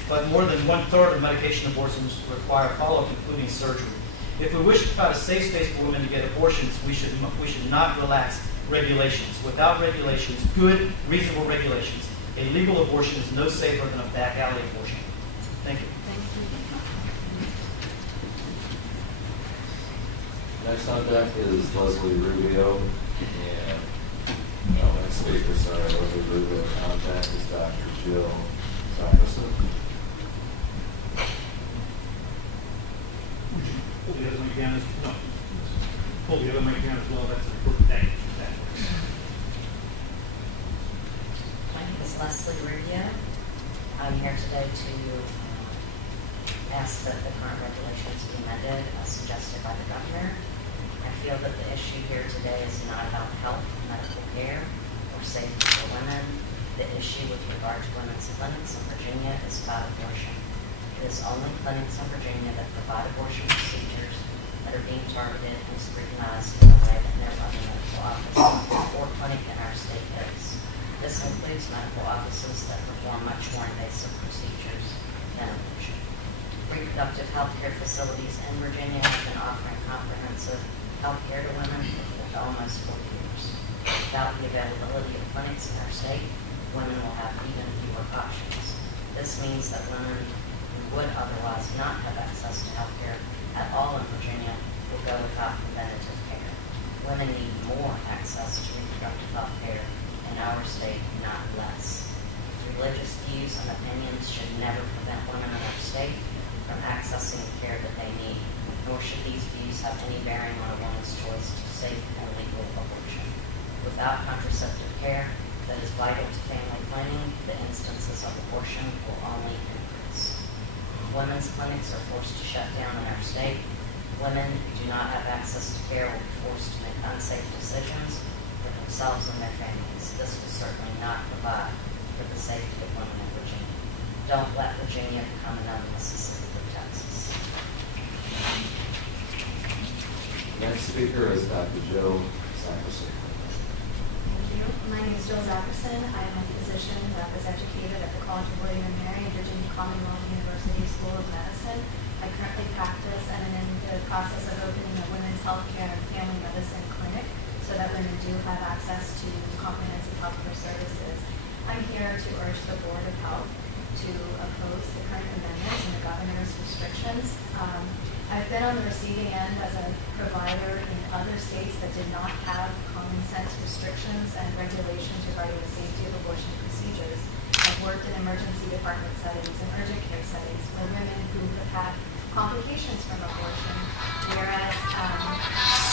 But more than 1/3 of medication abortions require follow-up, including surgery. If we wish to provide a safe space for women to get abortions, we should not relax regulations. Without regulations, good, reasonable regulations, a legal abortion is no safer than a back alley abortion. Thank you. Next on deck is Leslie Rubio, and our next speaker, Leslie Rubio, contact is Dr. Jill Samuelson. Pull the other mic down as well. Pull the other mic down as well. That's an important thing. My name is Leslie Rubio. I'm here today to ask that the current regulations be amended as suggested by the governor. I feel that the issue here today is not about health, medical care, or safety for women. The issue with regard to women's clinics in Virginia is about abortion. It is only clinics in Virginia that provide abortion procedures that are being targeted and scrutinized in a way that no other medical office or clinic in our state is. This includes medical offices that perform much more invasive procedures than abortion. Reproductive health care facilities in Virginia have been offering comprehensive health care to women for almost 40 years. Without the availability of clinics in our state, women will have even fewer options. This means that women who would otherwise not have access to health care at all in Virginia will go without preventative care. Women need more access to reproductive health care in our state, not less. Religious views and opinions should never prevent women in our state from accessing the care that they need, nor should these views these have any bearing on a woman's choice to safe and legal abortion. Without contraceptive care that is vital to family planning, the instances of abortion will only increase. Women's clinics are forced to shut down in our state. Women who do not have access to care will be forced to make unsafe decisions for themselves and their families. This will certainly not provide for the safety of women in Virginia. Don't let Virginia become another Mississippi or Texas. Next speaker is Dr. Jill Sackerson. Thank you. My name is Jill Zackerson. I am a physician that was educated at the College of William and Mary and Virginia Commonwealth University School of Medicine. I currently practice and am in the process of opening a women's healthcare and family medicine clinic so that women do have access to comprehensive healthcare services. I'm here to urge the Board of Health to oppose the current amendments and the governor's restrictions. I've been on the receiving end as a provider in other states that did not have common sense restrictions and regulations regarding the safety of abortion procedures. I've worked in emergency department settings and urgent care settings where women who have had complications from abortion, whereas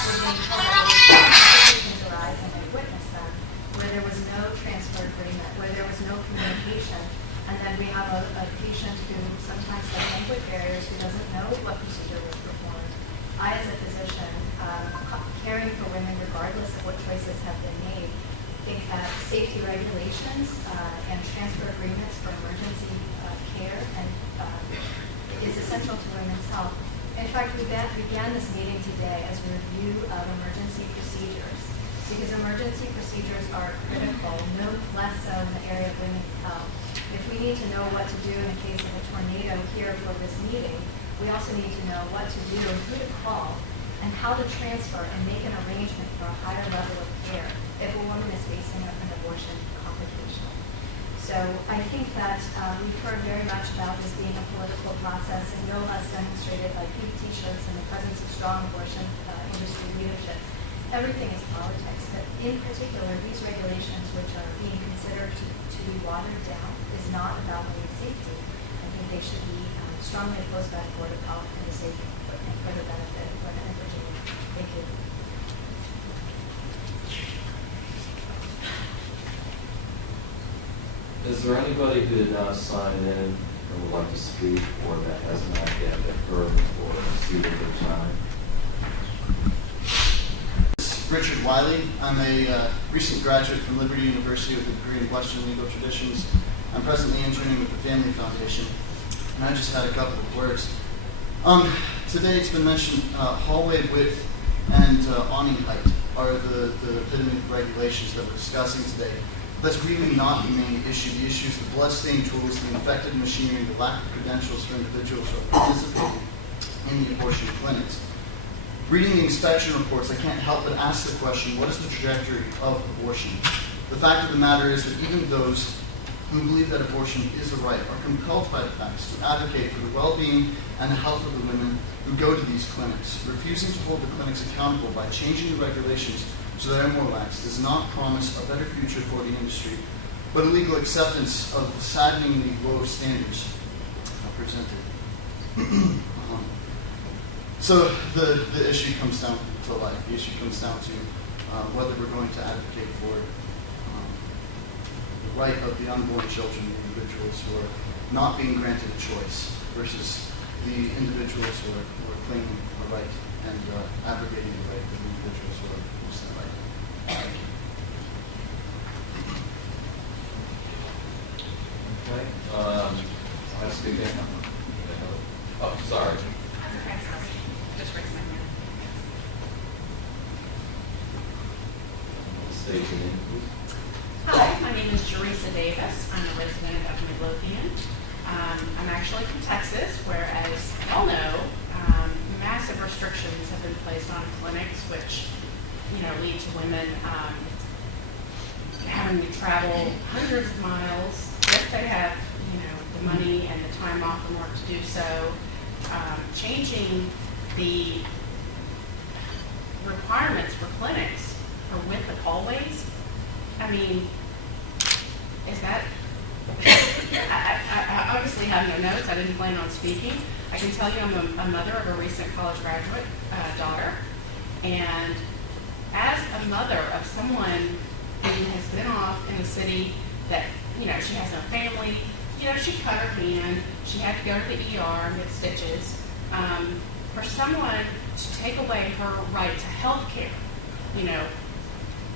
we're being told that complications arise and they witness them, where there was no transfer agreement, where there was no communication. And then we have a patient who sometimes has language barriers, who doesn't know what procedure was performed. I, as a physician, caring for women regardless of what choices have been made, think that safety regulations and transfer agreements for emergency care is essential to women's health. In fact, we began this meeting today as a review of emergency procedures, because emergency procedures are critical, no less so in the area of women's health. If we need to know what to do in the case of a tornado here for this meeting, we also need to know what to do and who to call and how to transfer and make an arrangement for a higher level of care if a woman is facing an abortion complication. So I think that we've heard very much about this being a political process, and Bill has demonstrated by pink t-shirts and the presence of strong abortion industry leadership. Everything is politics, but in particular, these regulations which are being considered to be watered down is not about women's safety. I think they should be strongly opposed by the Board of Health for the sake and for the benefit of women in Virginia. Thank you. Is there anybody who did not sign in and would like to speak or that has not yet been heard or ceded their time? Richard Wiley. I'm a recent graduate from Liberty University with a degree in Western legal traditions. I'm presently interning with the Family Foundation, and I just had a couple of words. Today it's been mentioned hallway width and awning height are the epitome of regulations that we're discussing today. That's really not the main issue. The issue is the bloodstained tools, the infected machinery, the lack of credentials for individuals who are participating in the abortion clinics. Reading the inspection reports, I can't help but ask the question, what is the trajectory of abortion? The fact of the matter is that even those who believe that abortion is a right are compelled by the facts to advocate for the well-being and the health of the women who go to these clinics. Refusing to hold the clinics accountable by changing the regulations so that they're more lax does not promise a better future for the industry, but a legal acceptance of the saddeningly low standards presented. So the issue comes down to life. The issue comes down to whether we're going to advocate for the right of the unborn children, the individuals who are not being granted a choice, versus the individuals who are claiming a right and abrogating the right of the individuals who are losing the right. Thank you. Okay. I speak again. Oh, sorry. Just raise my hand. State your name, please. Hi, my name is Jerisa Davis. I'm a resident of Midlothian. I'm actually from Texas, where, as you all know, massive restrictions have been placed on clinics, which, lead to women having to travel hundreds of miles if they have, the money and the time off from work to do so. Changing the requirements for clinics for width of hallways. I mean, is that I obviously have no notes. I didn't plan on speaking. I can tell you I'm a mother of a recent college graduate daughter. And as a mother of someone who has been off in the city that, you know, she has no family, you know, she cut her hand, she had to go to the ER and get stitches. For someone to take away her right to health care, you know,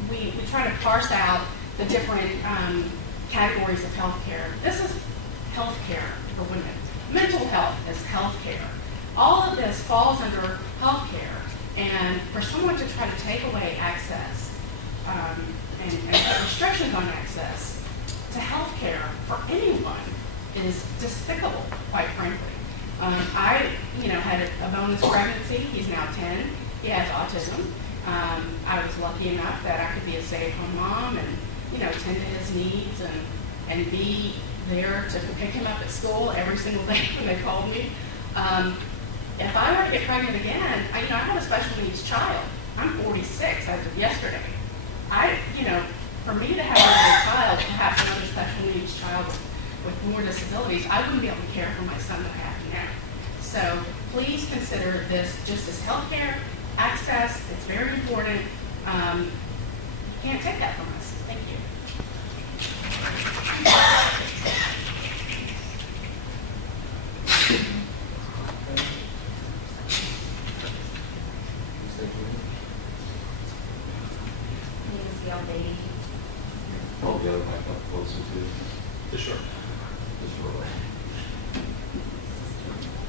we try to parse out the different categories of health care. This is health care for women. Mental health is health care. All of this falls under health care. And for someone to try to take away access and put restrictions on access to health care for anyone is despicable, quite frankly. I, you know, had a bonus pregnancy. He's now 10. He has autism. I was lucky enough that I could be a stay-at-home mom and, you know, tend to his needs and be there to pick him up at school every single day when they called me. If I were to get pregnant again, I have a special needs child. I'm 46 as of yesterday. You know, for me to have another child, perhaps another special needs child with more disabilities, I wouldn't be able to care for my son that I have now. So please consider this just as health care, access. It's very important. You can't take that from us. Thank you. Pull the other mic up closer to The short. this row.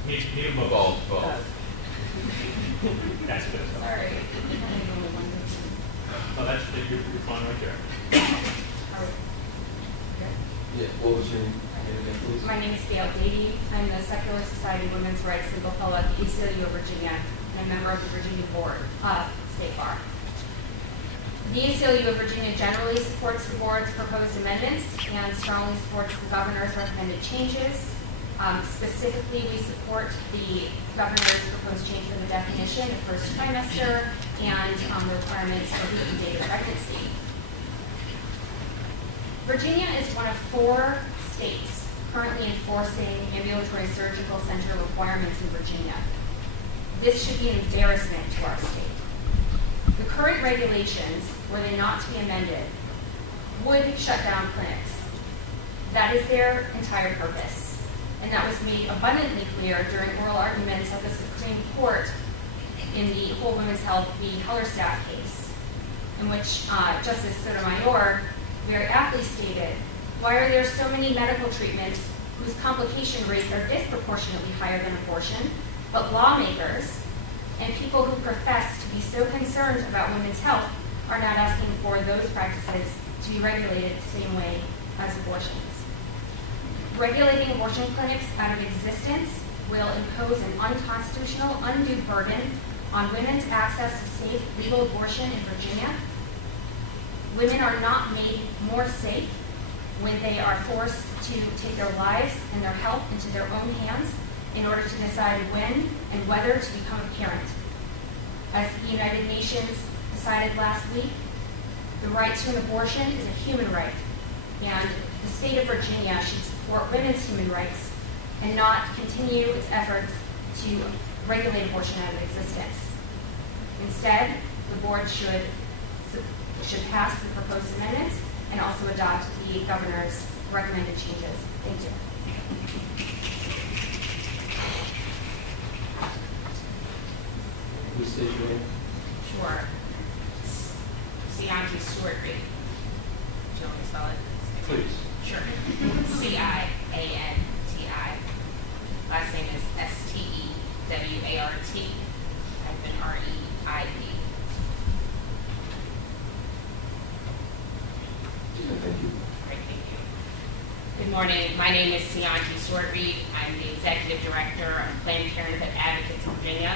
Need them both. That's good. Sorry. Oh, that's, you're fine right there. Yeah, what was your name again, please? My name is Gail Beatty. I'm the Secular Society Women's Rights Legal Fellow at the ACLU of Virginia and a member of the Virginia Board State Bar. The ACLU of Virginia generally supports the board's proposed amendments and strongly supports the governor's recommended changes. Specifically, we support the governor's proposed change for the definition of first trimester and the requirements for weekly date of pregnancy. Virginia is one of 4 states currently enforcing ambulatory surgical center requirements in Virginia. This should be an embarrassment to our state. The current regulations, were they not to be amended, would shut down clinics. That is their entire purpose. And that was made abundantly clear during oral arguments at the Supreme Court in the Whole Women's Health v. Hellerstadt case, in which Justice Sotomayor very aptly stated, why are there so many medical treatments whose complication rates are disproportionately higher than abortion, but lawmakers and people who profess to be so concerned about women's health are not asking for those practices to be regulated the same way as abortions. Regulating abortion clinics out of existence will impose an unconstitutional, undue burden on women's access to safe, legal abortion in Virginia. Women are not made more safe when they are forced to take their lives and their health into their own hands in order to decide when and whether to become a parent. As the United Nations decided last week, the right to an abortion is a human right, and the state of Virginia should support women's human rights and not continue its efforts to regulate abortion out of existence. Instead, the board should pass the proposed amendments and also adopt the governor's recommended changes. Thank you. Please state your name. Sure. Cianti Stewart Reed. Do you want me to spell it? Please. Sure. Cianti. Last name is Stewart-Reid. Thank you. Great, thank you. Good morning. My name is Cianti Stewart Reed. I'm the Executive Director of Planned Parenthood Advocates of Virginia.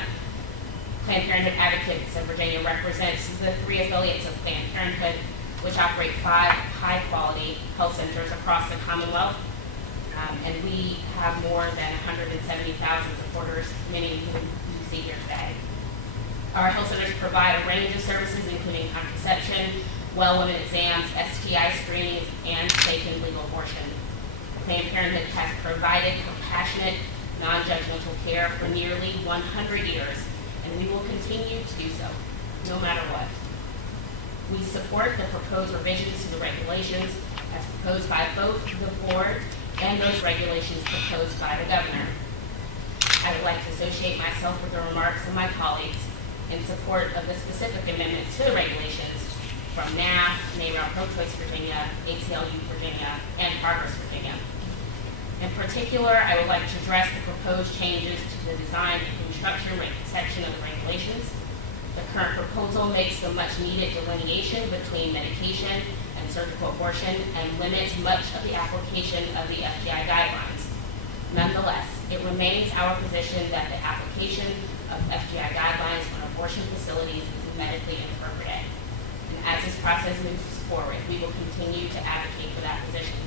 Planned Parenthood Advocates of Virginia represents the 3 affiliates of Planned Parenthood, which operate 5 high-quality health centers across the Commonwealth. And we have more than 170,000 supporters, many who you see here today. Our health centers provide a range of services, including contraception, well women exams, STI screenings, and safe and legal abortion. Planned Parenthood has provided compassionate, non-judgmental care for nearly 100 years, and we will continue to do so, no matter what. We support the proposed revisions to the regulations as proposed by both the board and those regulations proposed by the governor. I would like to associate myself with the remarks of my colleagues in support of the specific amendments to the regulations from NAF, NARAL Pro-Choice Virginia, ACLU Virginia, and Progress Virginia. In particular, I would like to address the proposed changes to the design and construction section of the regulations. The current proposal makes the much-needed delineation between medication and surgical abortion and limits much of the application of the FGI guidelines. Nonetheless, it remains our position that the application of FGI guidelines on abortion facilities is medically inappropriate. And as this process moves forward, we will continue to advocate for that position.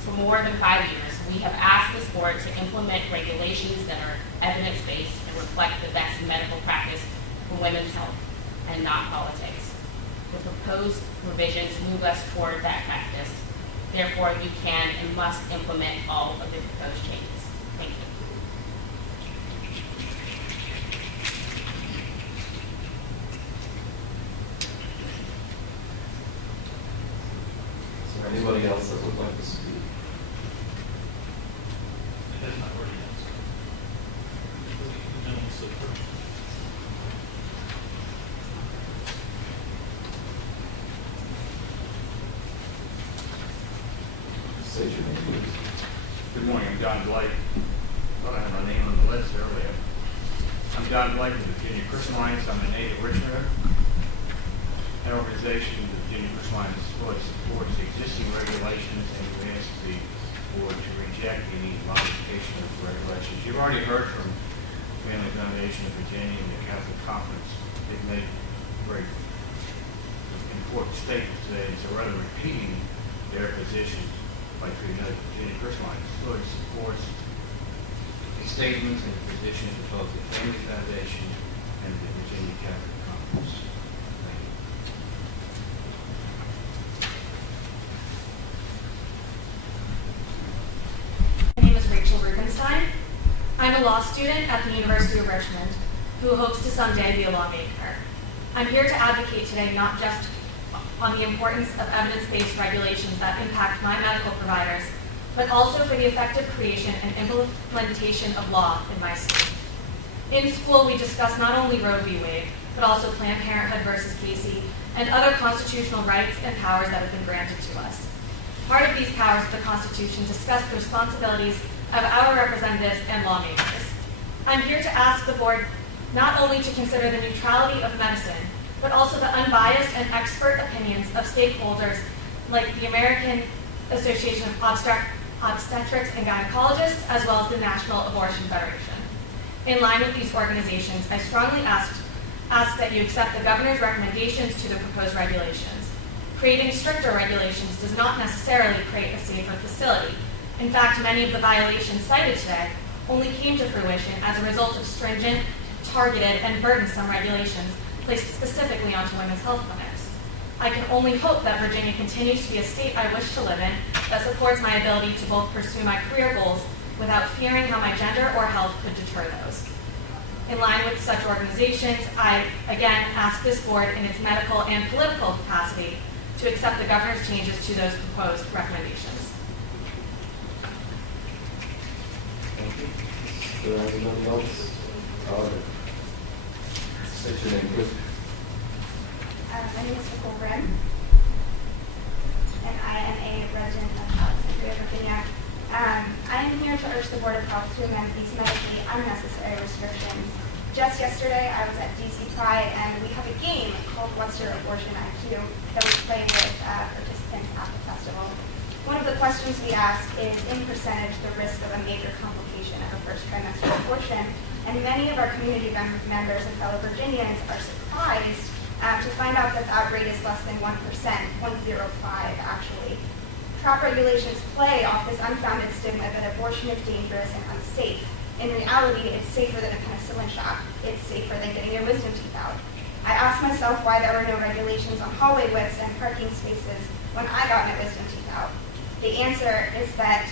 For more than 5 years, we have asked this board to implement regulations that are evidence-based and reflect the best medical practice for women's health and not politics. The proposed revisions move us toward that practice. Therefore, you can and must implement all of the proposed changes. Thank you. Is there anybody else that would like to speak? It has not already yet. The gentleman stood first. State your name, please. Good morning, I'm John Blight. Thought I had my name on the list earlier. I'm John Blight with the Virginia Christian Alliance. I'm a native Richmonder. An organization, the Virginia Christian Alliance, supports the existing regulations, and we ask the board to reject any modification of the regulations. You've already heard from Family Foundation of Virginia and the Catholic Conference. They've made very important statements today, so rather than repeating their position, like we know, the Virginia Christian Alliance fully supports the statements and positions of both the Family Foundation and the Virginia Catholic Conference. Thank you. My name is Rachel Rubenstein. I'm a law student at the University of Richmond who hopes to someday be a lawmaker. I'm here to advocate today not just on the importance of evidence-based regulations that impact my medical providers, but also for the effective creation and implementation of law in my state. In school, we discuss not only Roe v. Wade, but also Planned Parenthood versus Casey, and other constitutional rights and powers that have been granted to us. Part of these powers of the Constitution discuss the responsibilities of our representatives and lawmakers. I'm here to ask the board not only to consider the neutrality of medicine, but also the unbiased and expert opinions of stakeholders like the American Association of Obstetrics and Gynecologists, as well as the National Abortion Federation. In line with these organizations, I strongly ask that you accept the governor's recommendations to the proposed regulations. Creating stricter regulations does not necessarily create a safer facility. In fact, many of the violations cited today only came to fruition as a result of stringent, targeted, and burdensome regulations placed specifically onto women's health clinics. I can only hope that Virginia continues to be a state I wish to live in that supports my ability to both pursue my career goals without fearing how my gender or health could deter those. In line with such organizations, I again ask this board in its medical and political capacity to accept the governor's changes to those proposed recommendations. Thank you. Is there anybody else? State your name, please. My name is Nicole Brim, and I am a resident of Alexandria, Virginia. I am here to urge the Board of Health to amend these medically unnecessary restrictions. Just yesterday, I was at DC Pride, and we have a game called What's Your Abortion IQ that we play with participants at the festival. One of the questions we ask is, in percentage, the risk of a major complication of a first trimester abortion. And many of our community members and fellow Virginians are surprised to find out that that rate is less than 1%, 0.05 actually. TRAP regulations play off this unfounded stigma that abortion is dangerous and unsafe. In reality, it's safer than a penicillin shot. It's safer than getting your wisdom teeth out. I asked myself why there were no regulations on hallway widths and parking spaces when I got my wisdom teeth out. The answer is that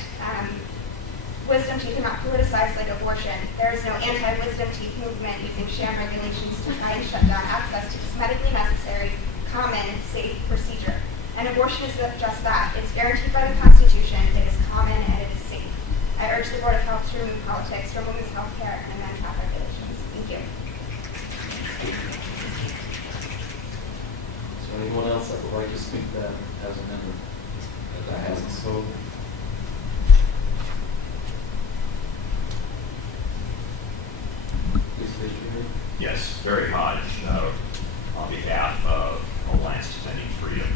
wisdom teeth are not politicized like abortion. There is no anti-wisdom teeth movement using sham regulations to try and shut down access to this medically necessary, common, safe procedure. And abortion is just that. It's guaranteed by the Constitution, it is common, and it is safe. I urge the Board of Health to remove politics from women's health care and amend health regulations. Thank you. Is there anyone else that would like to speak that as a member that hasn't spoken? Please state your name. Yes, Barry Hodge, on behalf of Alliance Defending Freedom.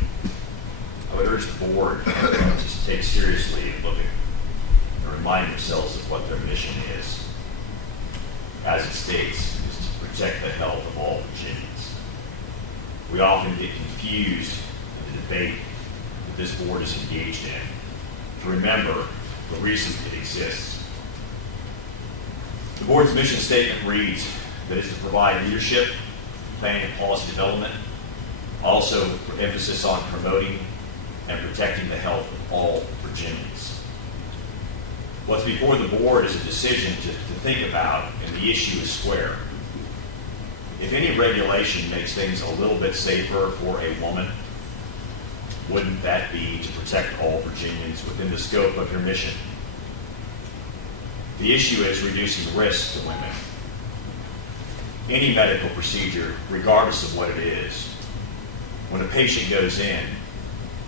I would urge the board to take seriously and look at and remind themselves of what their mission is. As it states, is to protect the health of all Virginians. We often get confused in the debate that this board is engaged in to remember the reason it exists. The board's mission statement reads that it's to provide leadership, planning and policy development, also with emphasis on promoting and protecting the health of all Virginians. What's before the board is a decision to think about, and the issue is square. If any regulation makes things a little bit safer for a woman, wouldn't that be to protect all Virginians within the scope of your mission? The issue is reducing risk to women. Any medical procedure, regardless of what it is, when a patient goes in,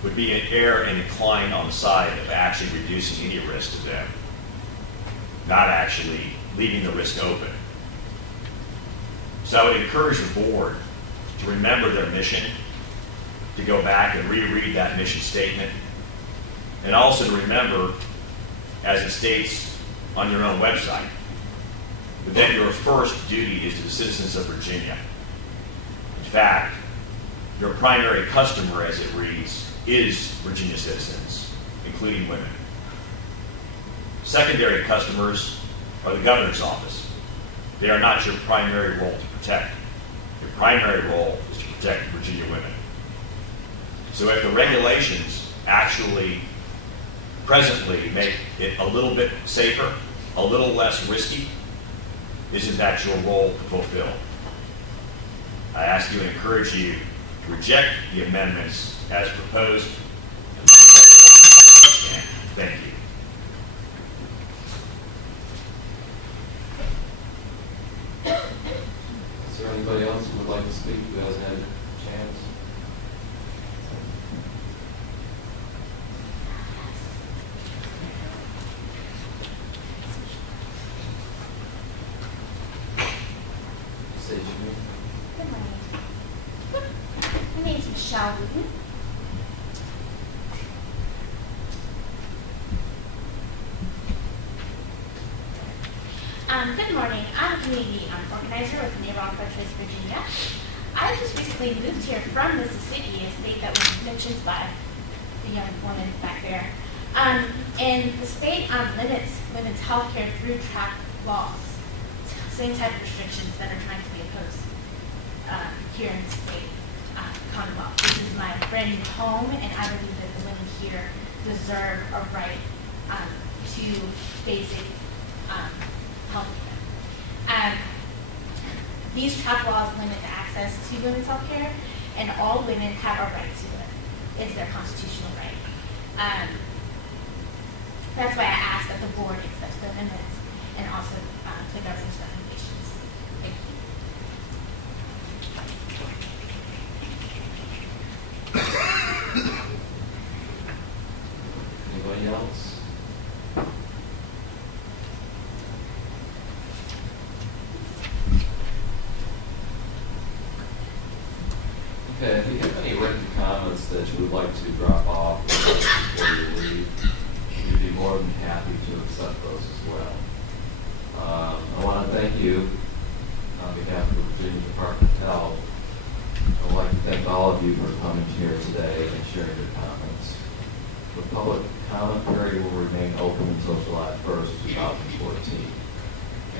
would be an err and incline on the side of actually reducing any risk to them, not actually leaving the risk open. So I would encourage the board to remember their mission, to go back and reread that mission statement, and also to remember, as it states on your own website, that your first duty is to the citizens of Virginia. In fact, your primary customer, as it reads, is Virginia citizens, including women. Secondary customers are the governor's office. They are not your primary role to protect. Your primary role is to protect Virginia women. So if the regulations actually presently make it a little bit safer, a little less risky, isn't that your role to fulfill? I ask you and encourage you to reject the amendments as proposed. Thank you. Is there anybody else who would like to speak who hasn't had a chance? State your name. Good morning. My name is Michelle Wooten. Good morning. I'm a community organizer with Neighborhood Fortress, Virginia. I just recently moved here from Mississippi, a state that was mentioned by the young woman back there. And the state limits women's health care through track laws, same type of restrictions that are trying to be imposed here in the state Commonwealth. This is my brand new home, and I believe that the women here deserve a right to basic health care. These track laws limit the access to women's health care, and all women have a right to it. It's their constitutional right. That's why I ask that the board accepts the amendments and also the governor's recommendations. Thank you. Anybody else? Okay, if you have any written comments that you would like to drop off before you leave, we'd be more than happy to accept those as well. I want to thank you on behalf of the Virginia Department of Health. I would like to thank all of you for coming here today and sharing your comments. The public comment period will remain open until July 1st, 2014.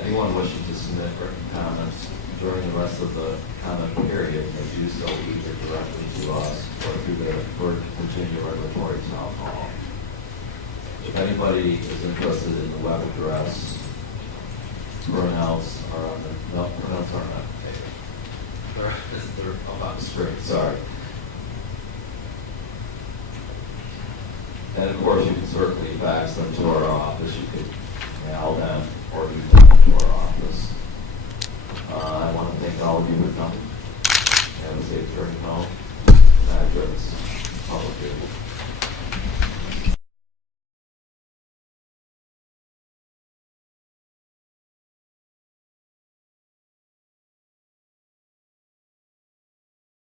Anyone wishing to submit written comments during the rest of the comment period may do so either directly to us or through the Virginia Regulatory Town Hall. If anybody is interested in the web address, printouts are on the, no, printouts aren't on the page. They're up on the screen, sorry. And of course, you can certainly fax them to our office. You could mail them or email them to our office. I want to thank all of you for coming. Have a safe journey home. That address, public